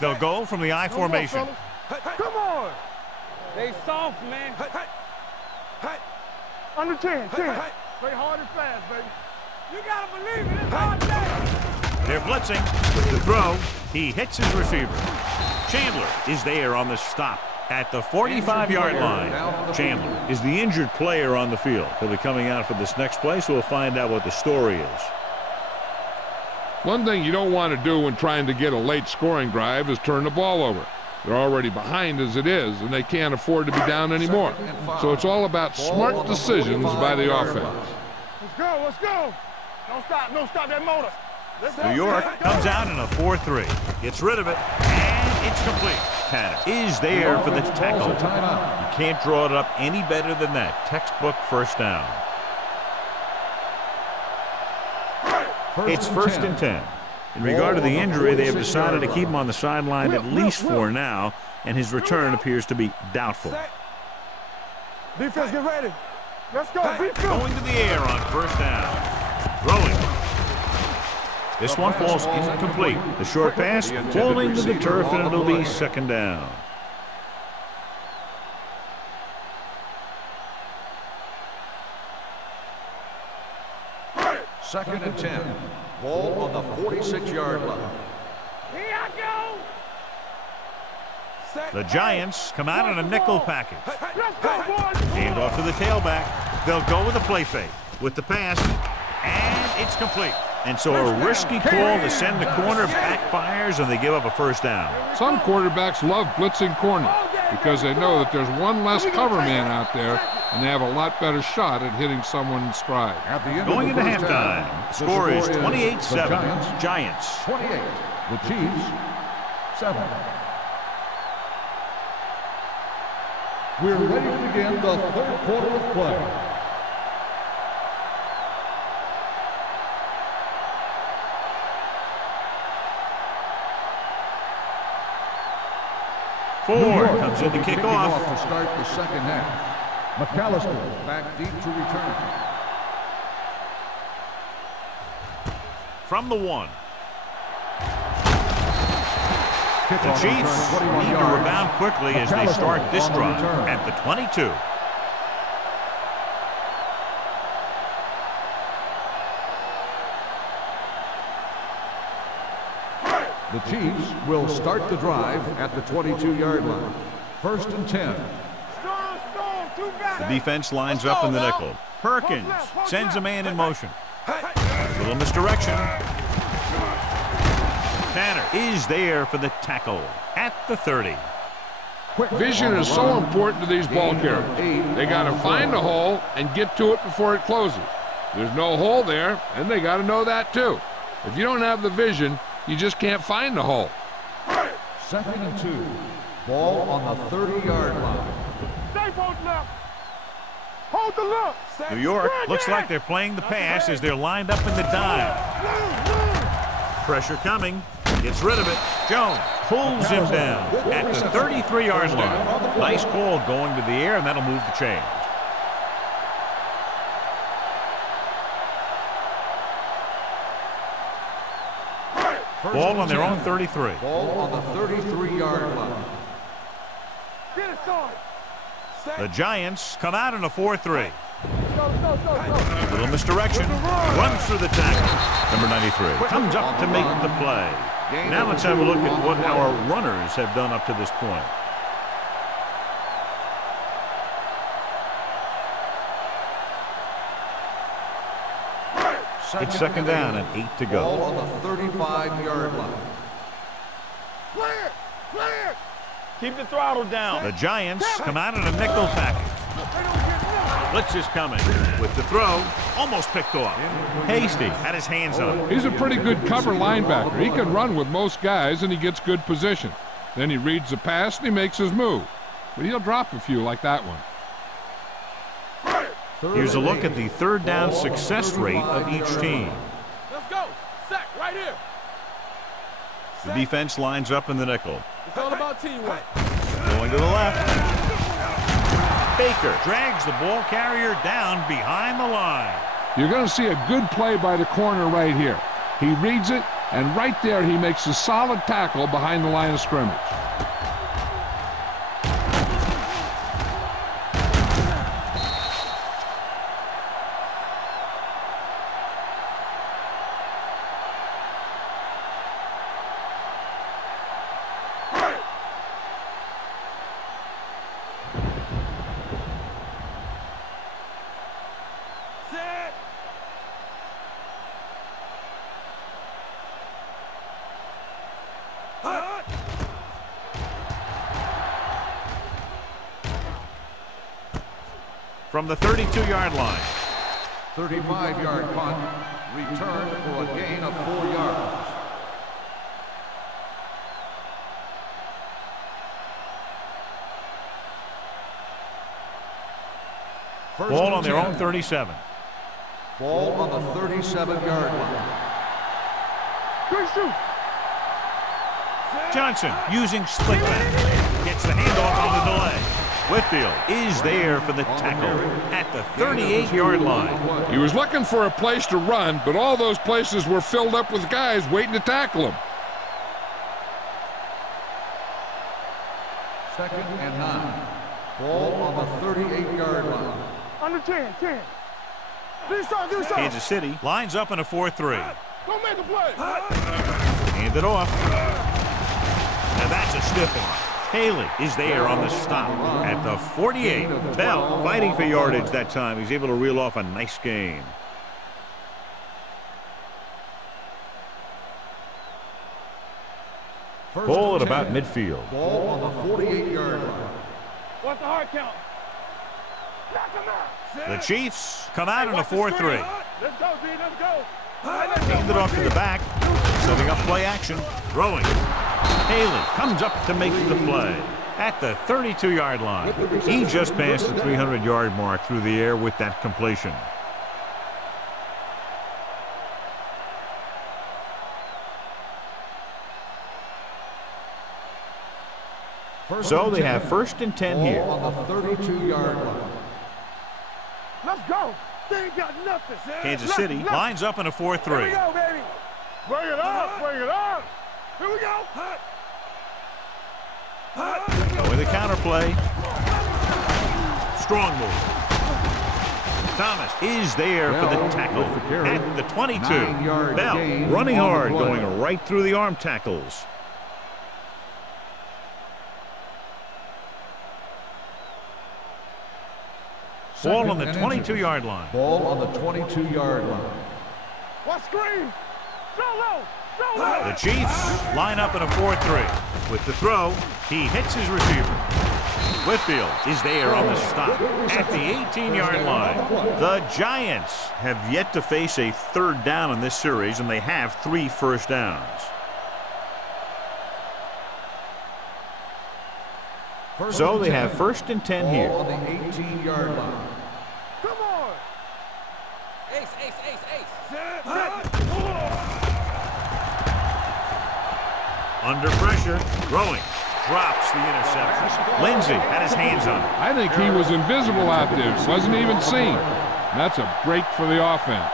They'll go from the I formation. Come on. They soft, man. Under 10. Play hard and fast, baby. You got to believe it. It's hard day. They're blitzing. With the throw, he hits his receiver. Chandler is there on the stop at the 45-yard line. Chandler is the injured player on the field. He'll be coming out for this next play, so we'll find out what the story is. One thing you don't want to do when trying to get a late scoring drive is turn the ball over. They're already behind as it is, and they can't afford to be down anymore. So it's all about smart decisions by the offense. Let's go. Let's go. Don't stop that motor. New York comes out in a 4-3. Gets rid of it, and it's complete. Tanner is there for the tackle. You can't draw it up any better than that. Textbook first down. It's 1st and 10. In regard to the injury, they have decided to keep him on the sideline at least for now, and his return appears to be doubtful. Defense, get ready. Let's go. Going to the air on first down. Throwing. This one falls incomplete. The short pass falling to the turf, and it'll be 2nd down. Second and 10. Ball on the 46-yard line. Here I go. The Giants come out in a nickel package. Let's go, boys. Hand off to the tailback. They'll go with a play fake. With the pass, and it's complete. And so a risky call to send the corner backfires, and they give up a first down. Some quarterbacks love blitzing corner because they know that there's one less cover man out there, and they have a lot better shot at hitting someone in stride. At the end Going of the into first halftime, half, the score is 28-7. the Giants. 28. The Chiefs 7. We're ready to begin the third quarter of play. Ford comes in to kick off. To start the second half. McAllister back deep to return. From the 1. Kick The off Chiefs return, 21 need to yards. rebound quickly as they start this on the drive return. at the 22. The Chiefs will start the drive at the 22-yard line. 1st and 10. The defense lines up in the nickel. Perkins sends a man in motion. Little misdirection. Tanner is there for the tackle at the 30. Vision is so important to these ball carriers. They got to find a hole and get to it before it closes. There's no hole there, and they got to know that too. If you don't have the vision, you just can't find the hole. 2nd and 2. Ball on the 30-yard line. Stay both left. Hold the look. New York looks like they're playing the pass as they're lined up in the dime. Pressure coming. Gets rid of it. Jones pulls him down at the 33-yard line. Nice call going to the air, and that'll move the chains. Ball on their own 33. Ball on the 33-yard line. Get it started. The Giants come out in a 4-3. Go. Little misdirection. Runs through the tackle. Number 93 comes up to make the play. Now let's have a look at what our runners have done up to this point. It's 2nd down and 8 to go. Ball on the 35-yard line. Clear. Keep the throttle down. The Giants come out in a nickel package. Blitz is coming with the throw. Almost picked off. Hasty had his hands on it. He's a pretty good cover linebacker. He can run with most guys, and he gets good position. Then he reads the pass, and he makes his move. But he'll drop a few like that one. Here's a look at the 3rd down success rate of each team. Let's go. Sack right here. The defense lines up in the nickel. It's all about teamwork. Going to the left. Baker drags the ball carrier down behind the line. You're going to see a good play by the corner right here. He reads it, and right there he makes a solid tackle behind the line of scrimmage. From the 32-yard line. 35-yard punt. Returned for a gain of 4 yards. Ball on their own 37. Ball on the 37-yard line. Good shoot. Johnson using split back. Gets the handoff on the delay. Whitfield is there for the tackle at the 38-yard line. He was looking for a place to run, but all those places were filled up with guys waiting to tackle him. 2nd and 9. Ball on the 38-yard line. Under 10. Do something. Kansas City lines up in a 4-3. Go make a play. Hand it off. Now that's a stiff one. Haley is there on the stop at the 48. Bell fighting for yardage that time. He's able to reel off a nice gain. Ball at about midfield. Ball on the 48-yard line. What's the hard count? Knock him out. The Chiefs come out in a 4-3. Let's go, D. Let's go. Hand it off to the back. Setting up play action. Throwing. Haley comes up to make the play at the 32-yard line. He just passed the 300-yard mark through the air with that completion. So they have 1st and 10 here. On the 32-yard line. Let's go. They ain't got nothing. Kansas City lines up in a 4-3. Here we go, baby. Bring it up. Bring it up. Here we go. With a counterplay. Strong move. Thomas is there for the tackle at the 22. Bell running hard, going right through the arm tackles. Ball on the 22-yard line. Ball on the 22-yard line. What screen? So low. So low. The Chiefs line up in a 4-3. With the throw, he hits his receiver. Whitfield is there on the stop at the 18-yard line. The Giants have yet to face a 3rd down in this series, and they have 3 first downs. So they have 1st and 10 here. On the 18-yard line. Come on. Ace, ace, ace, ace. Under pressure, throwing. Drops the interception. Lindsey had his hands on it. I think he was invisible out there. Wasn't even seen. And that's a break for the offense.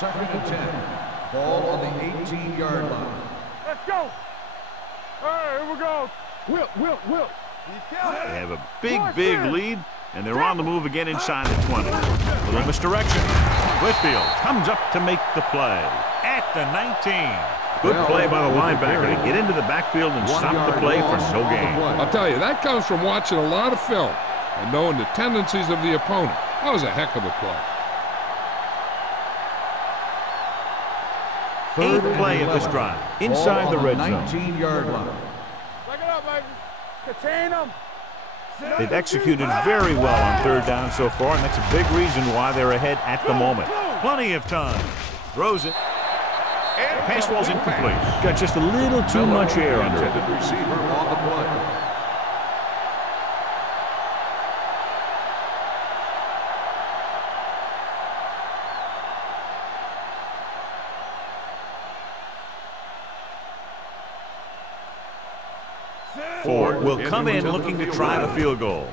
Second and 10. Ball on the 18-yard line. Let's go. All right, here we go. Will. They have a big lead, and they're on the move again inside the 20. Little misdirection. Whitfield comes up to make the play at the 19. Good play by the linebacker to get into the backfield and stop the play for no gain. I'll tell you, that comes from watching a lot of film and knowing the tendencies of the opponent. That was a heck of a play. 8th play of this drive inside the red zone. 19-yard line. Back it up, baby. Contain them. They've executed very well on 3rd down so far, and that's a big reason why they're ahead at the moment. Plenty of time. Throws it. Pass ball's incomplete. Got just a little too much air under it. Receiver on the play. Ford will come in looking to try the field goal.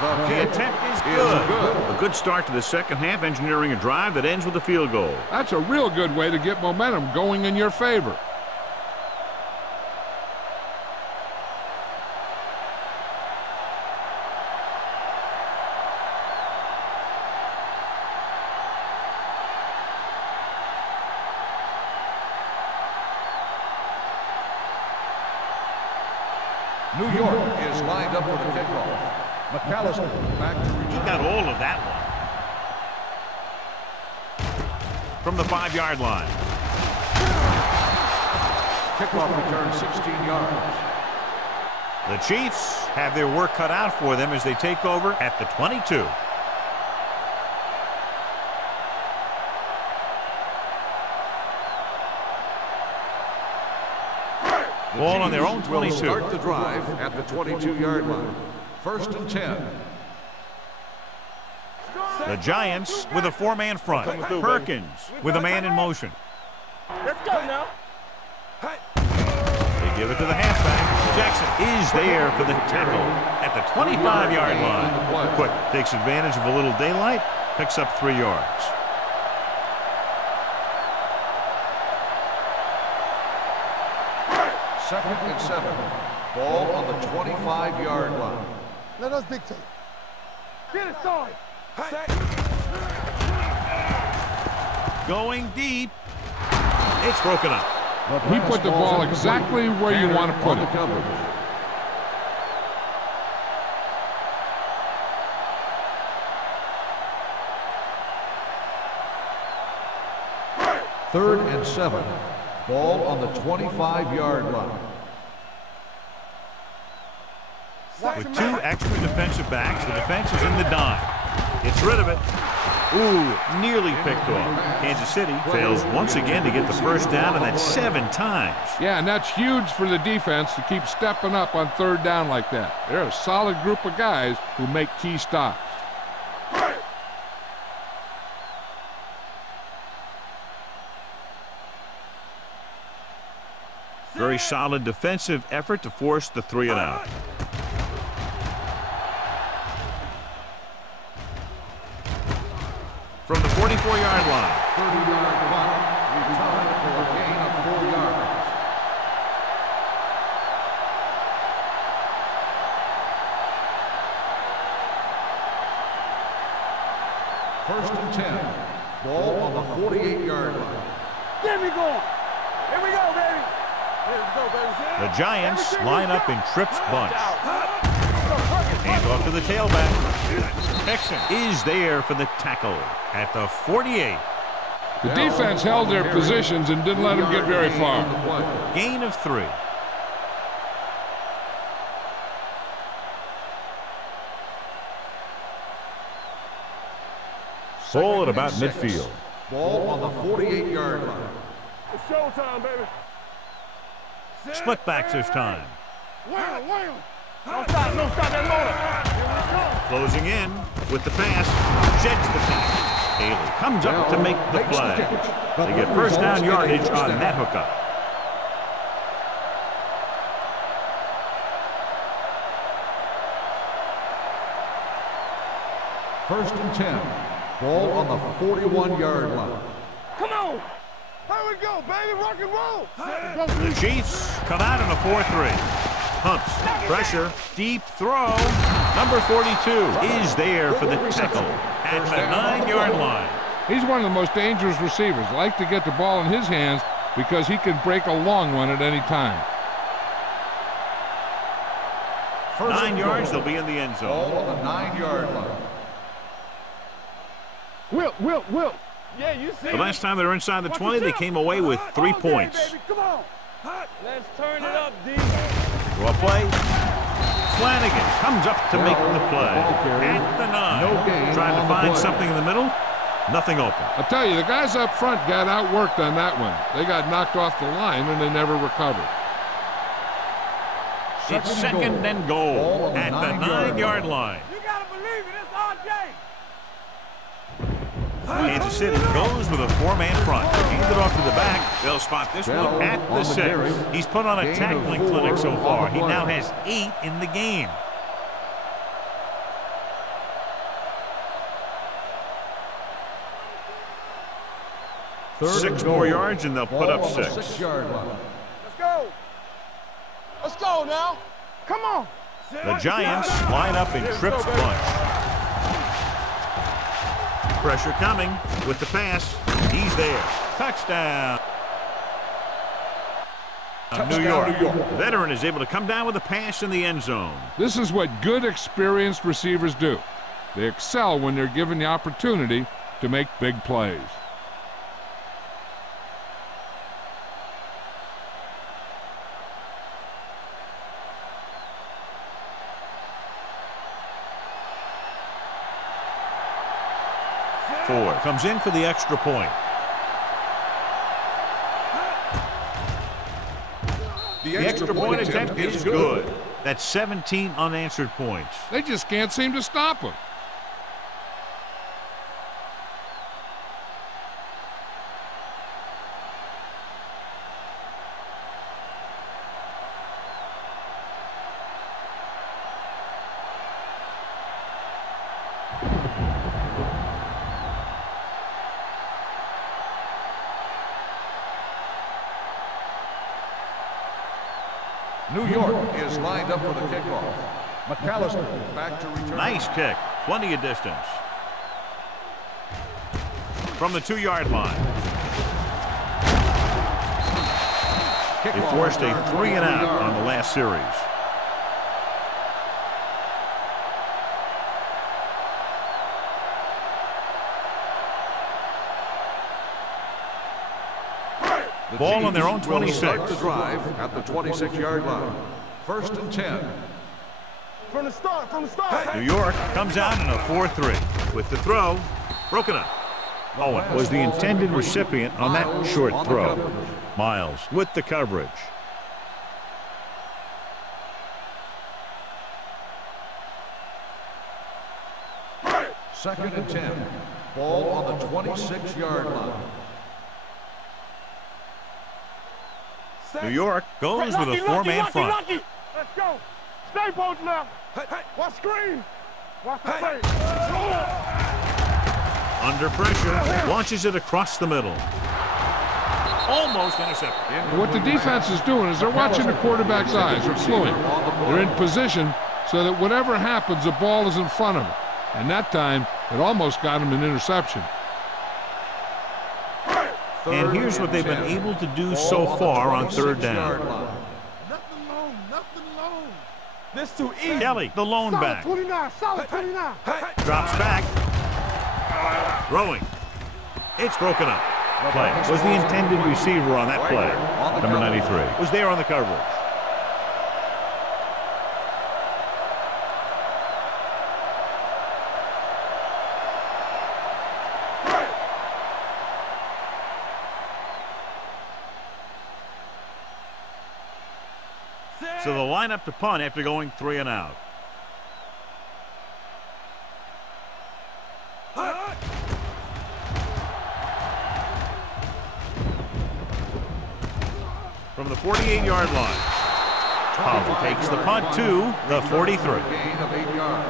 The attempt is good. A good start to the second half, engineering a drive that ends with a field goal. That's a real good way to get momentum going in your favor. New York is lined up for the kickoff. McAllister back to return. He got all of that one. From the 5-yard line. Kickoff return 16 yards. The Chiefs have their work cut out for them as they take over at the 22. Ball on their own 22. Start the drive at the 22-yard line. 1st and 10. The Giants with a 4-man front. Perkins with a man in motion. Let's go now. They give it to the halfback. Jackson is there for the tackle at the 25-yard line. Quick takes advantage of a little daylight, picks up 3 yards. Second and 7. Ball on the 25-yard line. Let us dictate. Get it started. going deep. It's broken up. He put the ball exactly where you want to put it. Third and 7. Ball on the 25-yard line. With 2 extra defensive backs, the defense is in the dime. Gets rid of it. Ooh, nearly picked off. Kansas City fails once again to get the first down, and that's 7 times. Yeah, and that's huge for the defense to keep stepping up on third down like that. They're a solid group of guys who make key stops. Very solid defensive effort to force the 3 and out. From the 44-yard line. 30-yard punt, return for a gain of 4 yards. First and 10. Ball on the 48-yard line. Get me going. Here we go, baby. Let's go, baby. The Giants line up in trips bunch. Hand off to the tailback. Texan is there for the tackle at the 48. The defense held their positions and didn't let them get very far. Gain of 3. Ball at about midfield. Ball on the 48-yard line. It's showtime, baby. Split backs this time. Wham. Don't stop that motor. Closing in with the pass. Sheds the tackle. Haley comes up to make the play. They get first down yardage on that hookup. First and 10. Ball on the 41-yard line. Come on. Here we go, baby. Rock and roll. The Chiefs come out in a 4-3. Pumps, pressure, deep throw. Number 42 is there for the tackle at the 9-yard line. He's one of the most dangerous receivers. Like to get the ball in his hands because he can break a long one at any time. 9 yards, they'll be in the end zone. Ball on the 9-yard line. Will. Yeah, you see. The last time they were inside the 20, they came away with 3 points. Baby. Come on. Let's turn it up, D. Draw play. Flanagan comes up to make the play at the 9. Trying to find something in the middle. Nothing open. I'll tell you, the guys up front got outworked on that one. They got knocked off the line and they never recovered. It's second and goal at the 9-yard line. You gotta believe it. It's RJ. Kansas City goes with a 4-man front. Hand it off to the back. They'll spot this one at the 6. He's put on a tackling clinic so far. He now has 8 in the game. Six more yards and they'll put up 6. Let's go. Let's go now. Come on. The Giants line up in trips bunch. Pressure coming with the pass. He's there. Touchdown. New York. Veteran is able to come down with a pass in the end zone. This is what good, experienced receivers do. They excel when they're given the opportunity to make big plays. Ford comes in for the extra point. The extra point attempt is good. That's 17 unanswered points. They just can't seem to stop him. New York is lined up for the kickoff. McAllister back to return. Nice kick. Plenty of distance. From the 2-yard line. They forced a 3-and-out on the last series. Ball on their own 26. The drive at the 26-yard line. 1st and 10. From the start. New York comes out in a 4-3 with the throw broken up. Owen was the intended recipient on that short throw. Miles with the coverage. Second and 10. Ball on the 26-yard line. New York goes with a 4-man front. Let's go. Stay both now. Watch screen. Watch the play. Under pressure, launches it across the middle. Almost intercepted. What the defense is doing is they're watching the quarterback's eyes. They're slowing. They're in position so that whatever happens, the ball is in front of them. And that time, it almost got him an interception. And here's what they've been able to do so far on 3rd down. Nothing long. This too easy. Kelly, the lone back. Solid 29. Drops back. Throwing. It's broken up. Play was the intended receiver on that play. Number 93 was there on the coverage. So they'll line up to punt after going 3-and-out. From the 48-yard line, Powell takes the punt to the 43. Gain of 8 yards.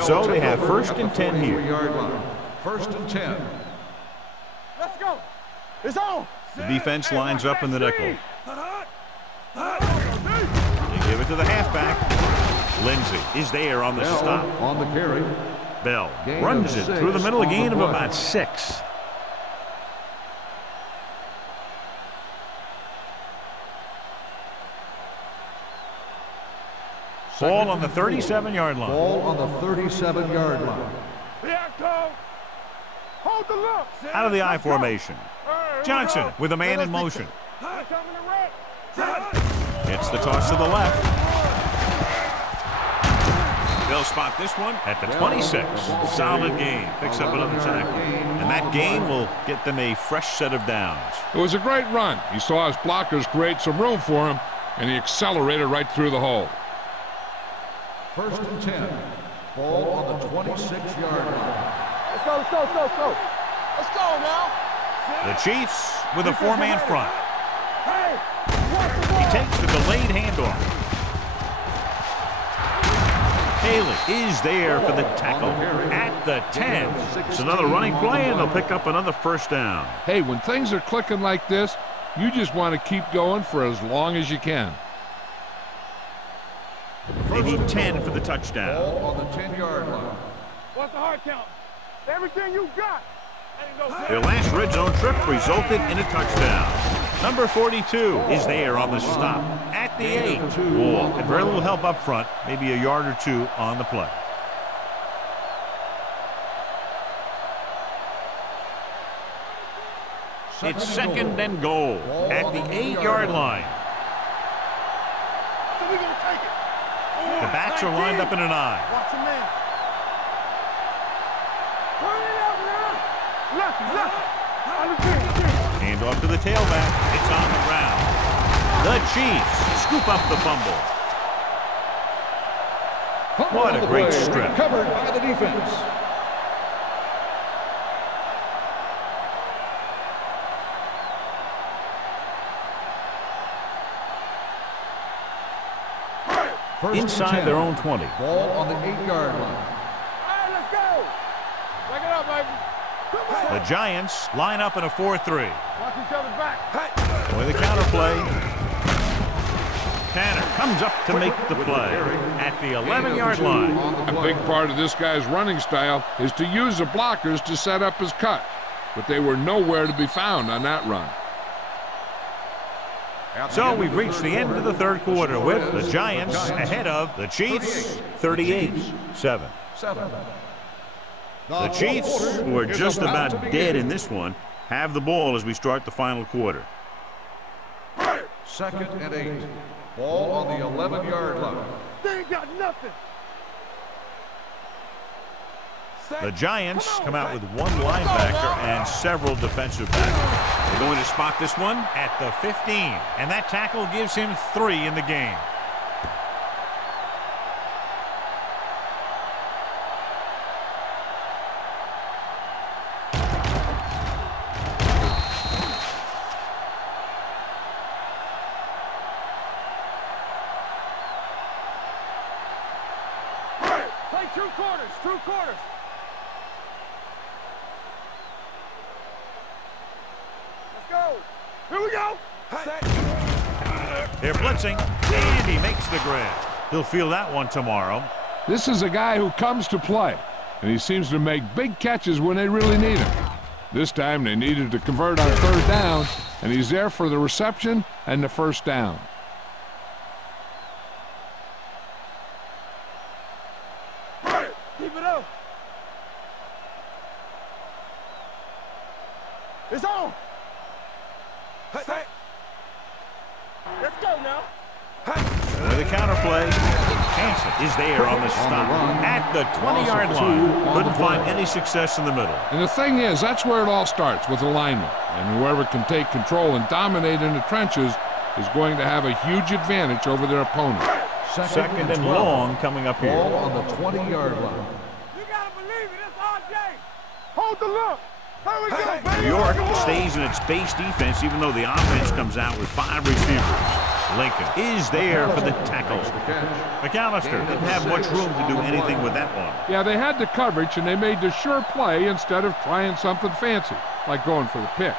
So they have 1st and 10 here. 1st and 10. Let's go. It's on. The defense lines up in the nickel. They give it to the halfback. Lindsey is there on the stop. On the carry. Bell runs it through the middle, a gain of about 6. Ball on the 37-yard line. Ball on the 37-yard line. Hold the look. Out of the I formation. Johnson with a man in motion. It's the toss to the left. They'll spot this one at the 26. Solid game. Picks up another tackle. And that gain will get them a fresh set of downs. It was a great run. He saw his blockers create some room for him, and he accelerated right through the hole. 1st and 10. Ball on the 26-yard line. Let's go. Let's go now. The Chiefs with a 4-man front. He takes the delayed handoff. Haley is there for the tackle at the 10. It's another running play, and they'll pick up another 1st down. Hey, when things are clicking like this, you just want to keep going for as long as you can. They need 10 for the touchdown. Ball on the 10-yard line. What's the hard count? Everything you got. Their last red zone trip resulted in a touchdown. Number 42 is there on the stop at the 8. Wall had very little help up front, maybe a yard or 2 on the play. It's 2nd and goal at the 8-yard line. So we're going to take it. The backs are lined up in an I. Watch him man. Turn it up now. Left. Hand off to the tailback. It's on the ground. The Chiefs scoop up the fumble. What a great strip. Covered by the defense. Inside their own 20. Ball on the 8-yard line. All right, let's go. Back it up, baby. The Giants line up in a 4-3. Watch each other's back. With a counter play. Tanner comes up to make the play at the 11-yard line. A big part of this guy's running style is to use the blockers to set up his cut, but they were nowhere to be found on that run. So we've reached the end of the third quarter with the Giants ahead of the Chiefs 38-7. The Chiefs, who are just about dead in this one, have the ball as we start the final quarter. 2nd and 8. Ball on the 11-yard line. They ain't got nothing. The Giants come out with one linebacker and several defensive backs. They're going to spot this one at the 15, and that tackle gives him 3 in the game. Play 2 quarters, 2 quarters. Let's go. Here we go. They're blitzing, and he makes the grab. He'll feel that one tomorrow. This is a guy who comes to play, and he seems to make big catches when they really need him. This time they needed to convert on 3rd down, and he's there for the reception and the 1st down. Keep it up. It's on. Let's go now. With a counter play, Hansen is there on the stop at the 20-yard line. Couldn't find any success in the middle. And the thing is, that's where it all starts, with alignment. And whoever can take control and dominate in the trenches is going to have a huge advantage over their opponent. Second and long coming up here. Ball on the 20-yard line. You gotta believe it. It's RJ. Hold the look. Here we go, baby. New York stays in its base defense even though the offense comes out with 5 receivers. Lincoln is there for the tackle. McAllister didn't have much room to do anything with that one. Yeah, they had the coverage, and they made the sure play instead of trying something fancy, like going for the pick.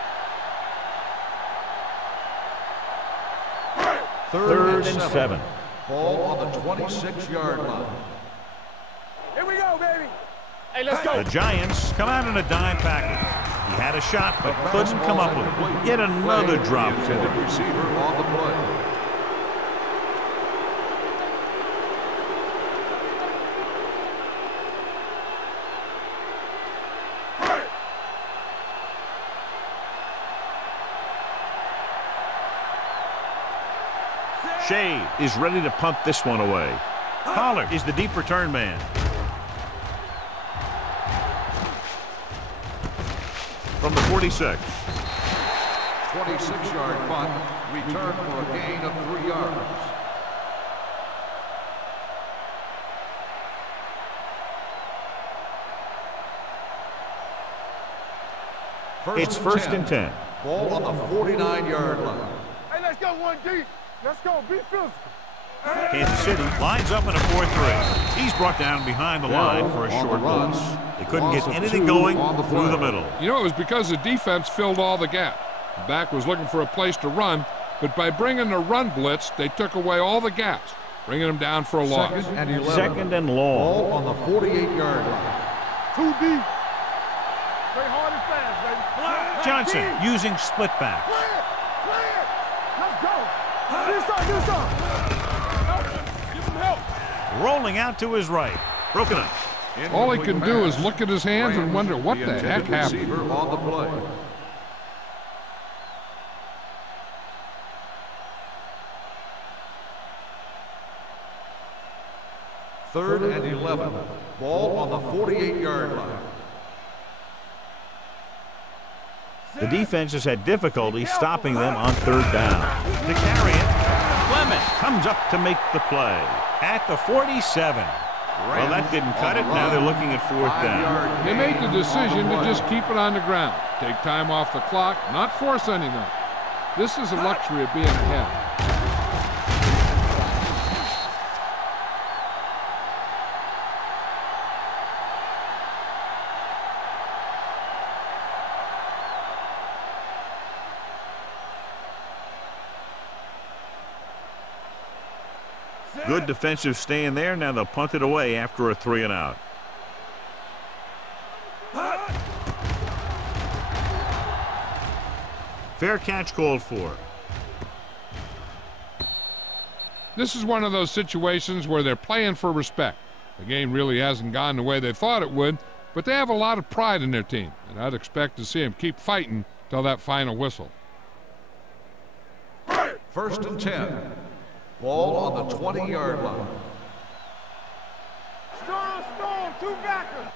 3rd and 7. Ball on the 26-yard line. Here we go, baby. Hey, let's go. The Giants come out in a dime package. He had a shot but couldn't come up with it. Yet another drop for him. Receiver on the play. Shea is ready to punt this one away. Pollard is the deep return man. From the 46. 26-yard punt, return for a gain of 3 yards. It's 1st and 10. Ball on the 49-yard line. Hey, let's go 1D. Let's go. Be physical. Kansas City lines up in a 4-3. He's brought down behind the line for a short loss. They couldn't get anything going through the middle. You know, it was because the defense filled all the gaps. The back was looking for a place to run, but by bringing the run blitz, they took away all the gaps, bringing them down for a loss. 2nd and 11. 2nd and long. Ball on the 48-yard line. 2D. Play hard and fast, baby. Johnson using split back. Clear. Clear. Let's go. Do something. Give him help. Rolling out to his right. Broken up. All he can do is look at his hands and wonder what the heck happened. Receiver on the play. Third and 11. Ball on the 48-yard line. The defense has had difficulty stopping them on 3rd down. To carry it, Clement comes up to make the play at the 47. Well, that didn't cut it. Now they're looking at 4th down. They made the decision to just keep it on the ground, take time off the clock, not force anything. This is the luxury of being ahead. Good defensive stand there. Now they'll punt it away after a 3 and out. Fair catch called for. This is one of those situations where they're playing for respect. The game really hasn't gone the way they thought it would, but they have a lot of pride in their team, and I'd expect to see them keep fighting till that final whistle. 1st and 10. Ball on the 20-yard line. Storm, 2 backers.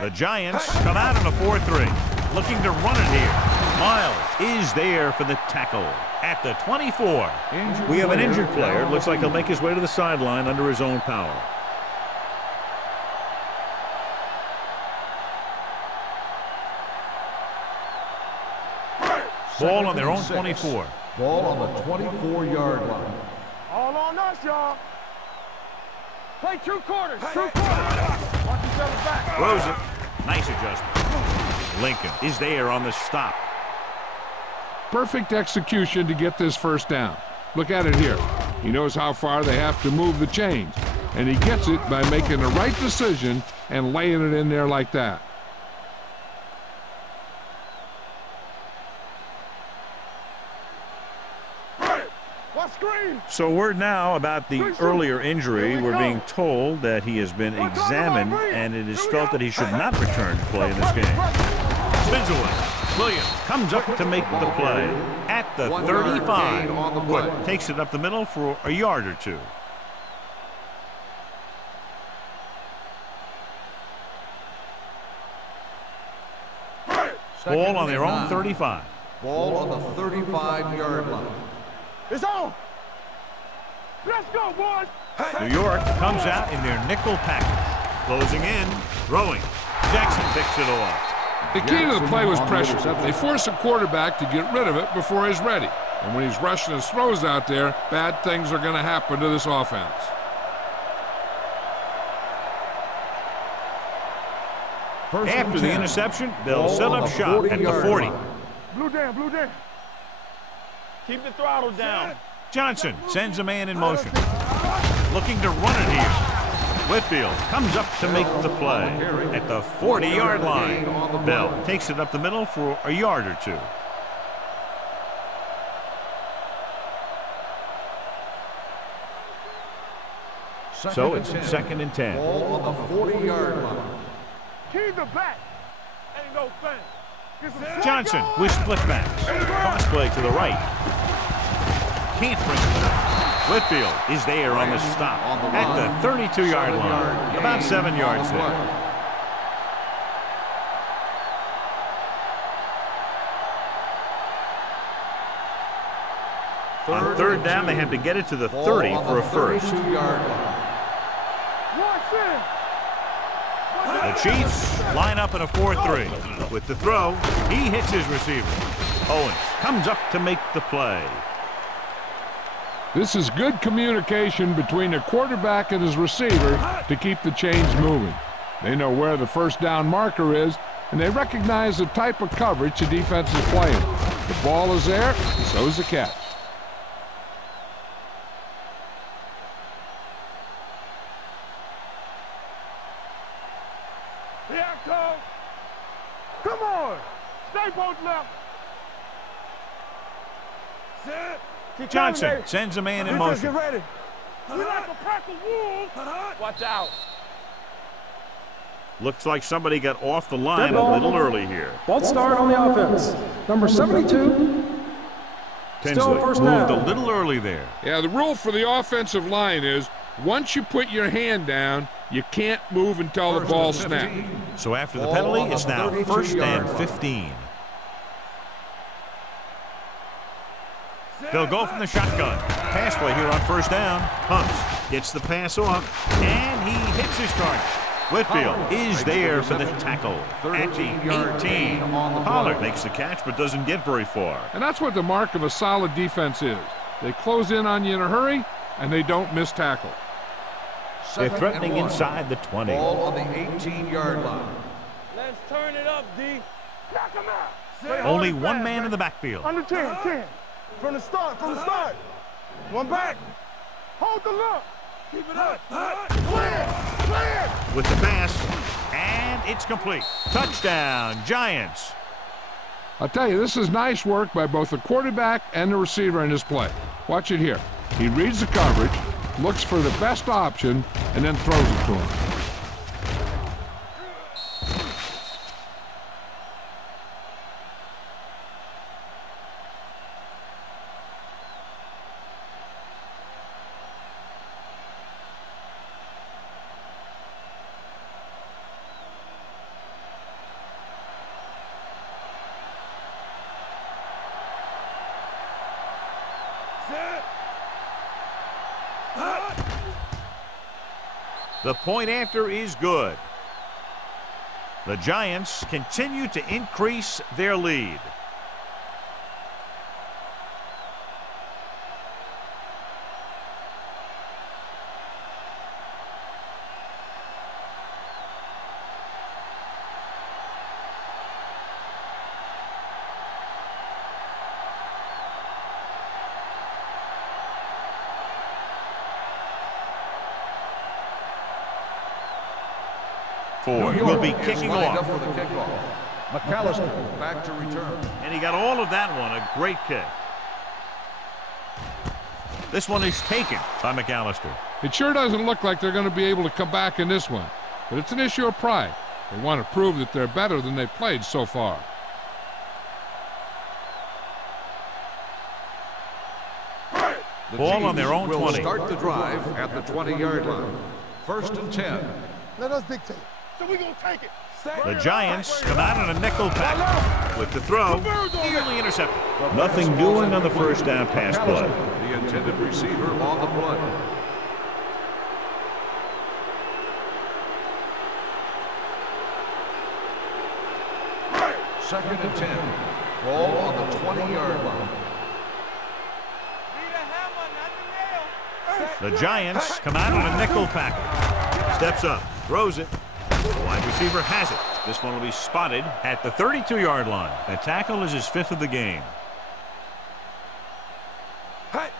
The Giants come out in a 4-3, looking to run it here. Miles is there for the tackle at the 24. We have an injured player. Looks like he'll make his way to the sideline under his own power. Ball on their own 24. Ball on the 24-yard line. All on us, y'all. Play 2 quarters. 2 quarters. Watch each other's back. Throws it. Nice adjustment. Lincoln is there on the stop. Perfect execution to get this first down. Look at it here. He knows how far they have to move the chains, and he gets it by making the right decision and laying it in there like that. So word now about the earlier injury. We're being told that he has been examined, and it is felt that he should not return to play in this game. Spins away. Williams comes up to make the play at the 35. Cook takes it up the middle for a yard or 2. Ball on their own 35. Ball on the 35-yard line. It's on. Let's go, boys. New York comes out in their nickel package. Closing in, throwing. Jackson picks it off. The key to the play was pressure. They force a quarterback to get rid of it before he's ready. And when he's rushing his throws out there, bad things are going to happen to this offense. After the interception, they'll set up shop at the 40. Blue down. Keep the throttle down. Johnson sends a man in motion. Looking to run it here. Whitfield comes up to make the play at the 40-yard line. Bell takes it up the middle for a yard or 2. So it's 2nd and 10. Ball on the 40-yard line. Keep the back. Ain't no thing. Johnson with split backs. Cross play to the right. Can't bring it up. Whitfield is there on the stop at the 32-yard line. About 7 yards there. On 3rd down, they had to get it to the 30 for a first. The Chiefs line up in a 4-3. With the throw, he hits his receiver. Owens comes up to make the play. This is good communication between the quarterback and his receiver to keep the chains moving. They know where the first down marker is, and they recognize the type of coverage the defense is playing. The ball is there, and so is the catch. Come on! Stay both left. Sit. Johnson sends a man in motion. Get ready. We like a pack of wolves. Watch out. Looks like somebody got off the line a little early here. False start on the offense. Number 72. Tinsley first moved down. a little early there. Yeah, the rule for the offensive line is once you put your hand down, you can't move until the ball snaps. So after the penalty, it's now 1st and 15. They'll go from the shotgun. Pass play here on 1st down. Pumps, gets the pass off, and he hits his target. Whitfield is there for the tackle at the 18. Pollard makes the catch but doesn't get very far. And that's what the mark of a solid defense is. They close in on you in a hurry, and they don't miss tackle. They're threatening inside the 20. Ball on the 18-yard line. Let's turn it up, D. Knock him out. Only one man in the backfield. Under 10. From the start. One back. Hold the look. Keep it up. Clear. With the pass, and it's complete. Touchdown, Giants. I'll tell you, this is nice work by both the quarterback and the receiver in this play. Watch it here. He reads the coverage, looks for the best option, and then throws it to him. The point after is good. The Giants continue to increase their lead. Will be kicking off. For the kickoff. McAllister back to return. And he got all of that one. A great kick. This one is taken by McAllister. It sure doesn't look like they're going to be able to come back in this one, but it's an issue of pride. They want to prove that they're better than they've played so far. The Ball on Chiefs their own will 20. Start the drive at the 20-yard line. 1st and 10. Let us dictate. So we gonna take it. The Giants come out in a nickel pack with the throw, nearly intercepted. Nothing doing on the first down pass play. The intended receiver on the play. Second and 10. Ball on the 20-yard line. The Giants come out in a nickel package. Steps up, throws it. The wide receiver has it. This one will be spotted at the 32-yard line. The tackle is his 5th of the game. Back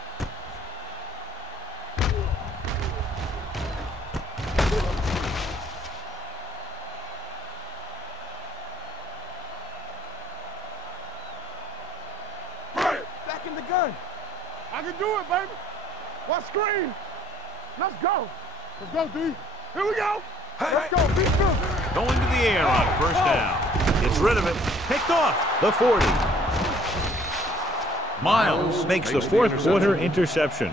in the gun. I can do it, baby. What screen? Let's go. Let's go, D. Here we go. Let's go. Be good. Going to the air on first down. Gets rid of it. Picked off the 40. Miles makes the 4th quarter interception.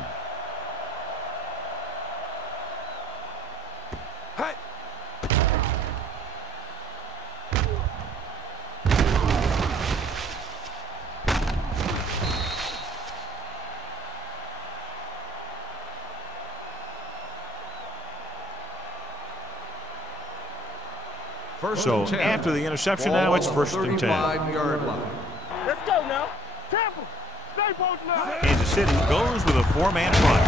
So after the interception now, it's 1st and 10. Let's go now. Tampa, stay both now. Kansas City goes with a 4-man front.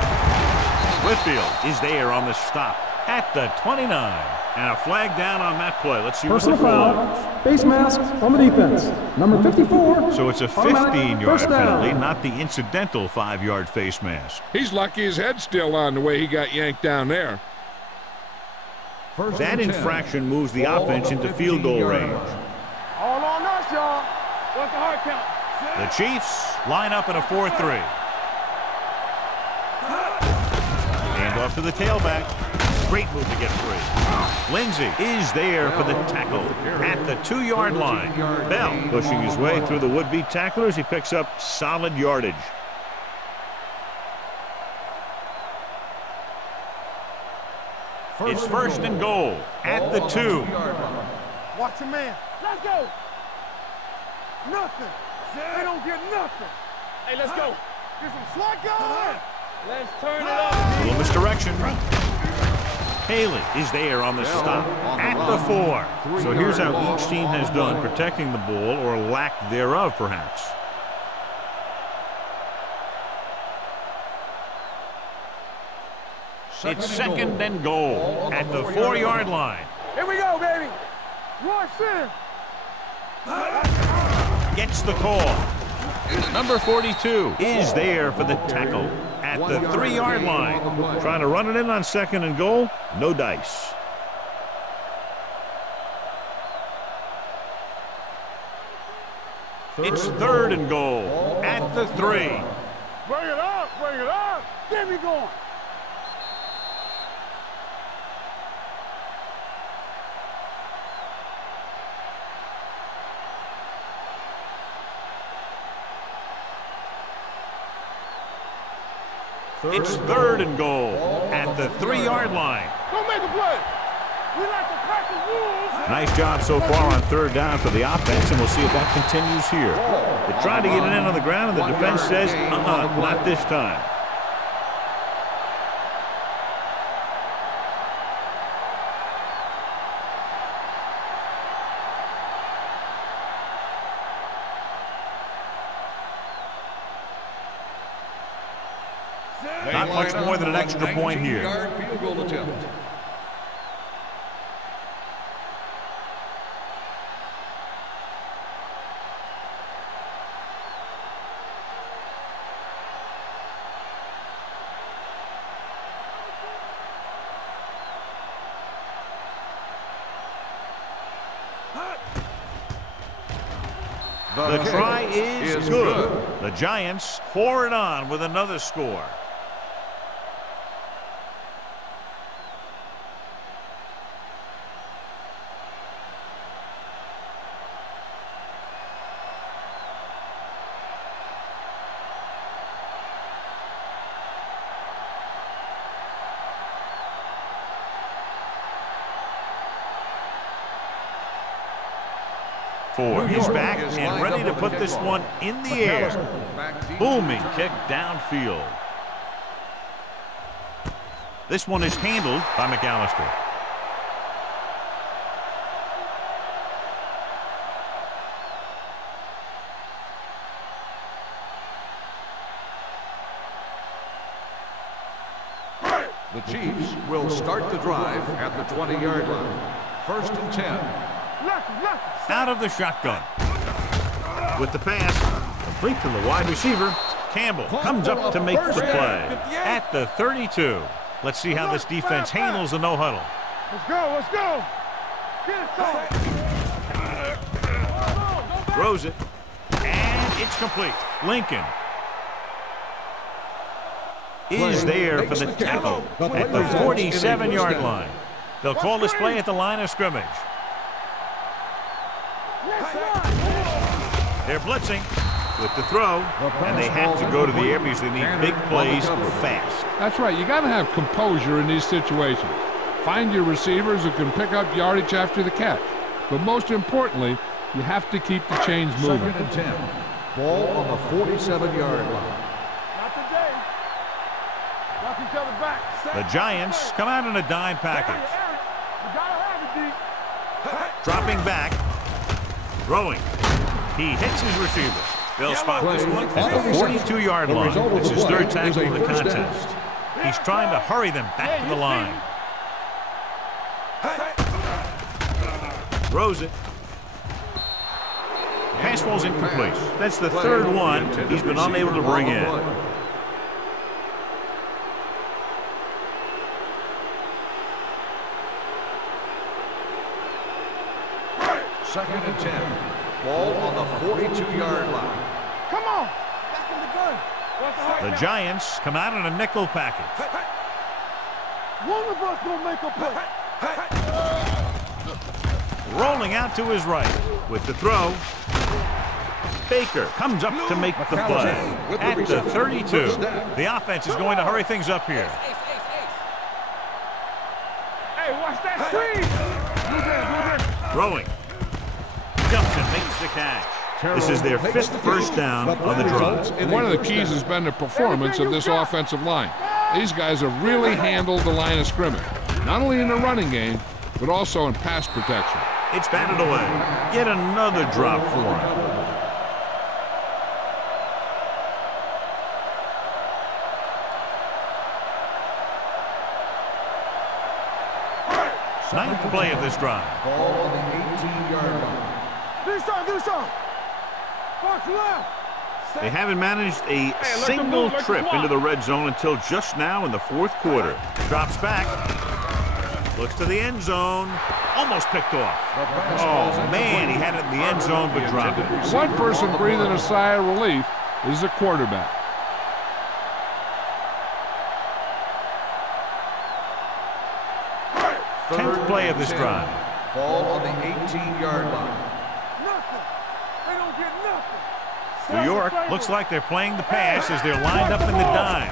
Whitfield is there on the stop at the 29. And a flag down on that play. Let's see what the Personal foul. Face mask on the defense. Number 54. So it's a 15-yard penalty, not the incidental 5-yard face mask. He's lucky his head's still on the way he got yanked down there. That infraction moves the offense into field goal range. All on us, y'all. What's the hard count? The Chiefs line up in a 4-3. Hand off to the tailback. Great move to get free. Lindsey is there for the tackle at the 2-yard line. Bell pushing his way through the would-be tacklers. He picks up solid yardage. It's 1st and goal at the 2. Watch your man. Let's go. Nothing. They don't get nothing. Hey, let's go. Get some slack going. Let's turn it up. A little misdirection. Haley is there on the stop at the 4. So here's how each team has done protecting the ball, or lack thereof, perhaps. It's 2nd and goal at the 4-yard line. Here we go, baby. Rush in. Gets the call. Number 42 is there for the tackle at the 3-yard line. Trying to run it in on 2nd and goal. No dice. It's 3rd and goal at the 3. Bring it up, bring it up. Get me going. It's 3rd and goal at the 3-yard line. Go make a play. We like to crack the rules. Nice job so far on 3rd down for the offense, and we'll see if that continues here. They tried to get it in on the ground, and the defense says, not this time. Not much more than an extra point here. Field goal attempt. The try is good. The Giants pour it on with another score. He's back and ready to put this one in the air. Booming kick downfield. This one is handled by McAllister. The Chiefs will start the drive at the 20-yard line. 1st and 10. Out of the shotgun. With the pass, complete to the wide receiver. Campbell comes up to make the play at the 32. Let's see how this defense handles the no-huddle. Let's go, let's go. Get it, Throws it, and it's complete. Lincoln is there for the tackle at the 47-yard line. They'll call this play at the line of scrimmage. They're blitzing with the throw, and they have to go to the air because they need big plays fast. That's right. You got to have composure in these situations. Find your receivers who can pick up yardage after the catch. But most importantly, you have to keep the chains moving. 2nd and 10. Ball on the 47-yard line. Not today. Knock each other back. The Giants come out in a dime package. You gotta have it, D. Dropping back. Throwing. He hits his receiver. They'll spot this one at the 42-yard line. It's his 3rd tackle of the contest. He's trying to hurry them back to the line. Throws it. Pass falls incomplete. That's the 3rd one he's been unable to bring in. 2nd and 10. Ball on the 42-yard line. Come on. Back in the gun. The Giants come out in a nickel package. One of us gonna make a play. Rolling out to his right with the throw. Baker comes up to make the play at the 32. The offense is going to hurry things up here. Hey, watch that screen. Throwing. Jumps and makes the catch. This is their 5th first down on the drive. One of the keys has been the performance of this offensive line. These guys have really handled the line of scrimmage, not only in the running game, but also in pass protection. It's batted away. Yet another drop for him. Ninth play of this drive. Ball on the 18-yard line. Do something. Box left. They haven't managed a single trip into the red zone until just now in the fourth quarter. Drops back. Looks to the end zone. Almost picked off. Oh, man, he had it in the end zone but dropped it. One person breathing a sigh of relief is the quarterback. Tenth play of this drive. Ball on the 18-yard line. Nothing. They don't get nothing. New York looks like they're playing the pass as they're lined up in the dime.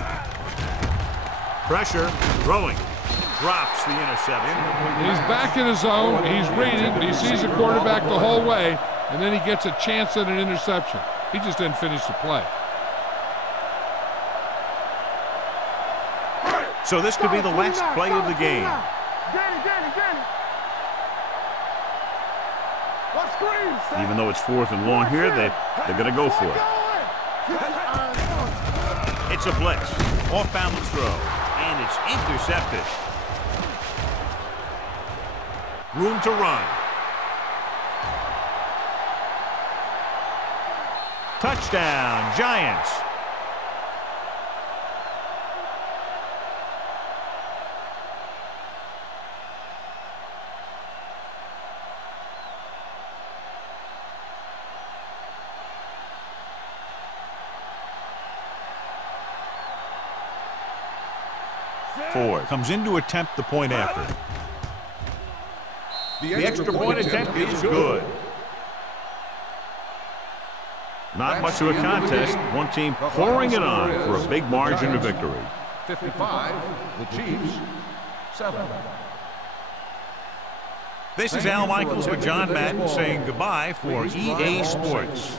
Pressure, throwing, drops the interception. He's back in his zone, he's reading, he sees the quarterback the whole way, and then he gets a chance at an interception. He just didn't finish the play. So this could be the last play of the game. Even though it's 4th and long here, they're going to go for it. It's a blitz. Off-balance throw. And it's intercepted. Room to run. Touchdown, Giants. Ford comes in to attempt the point after. The extra point attempt is good. Not much of a contest. One team pouring it on for a big margin of victory. 55, the Chiefs, 7. This is Al Michaels with John Madden saying goodbye for EA Sports.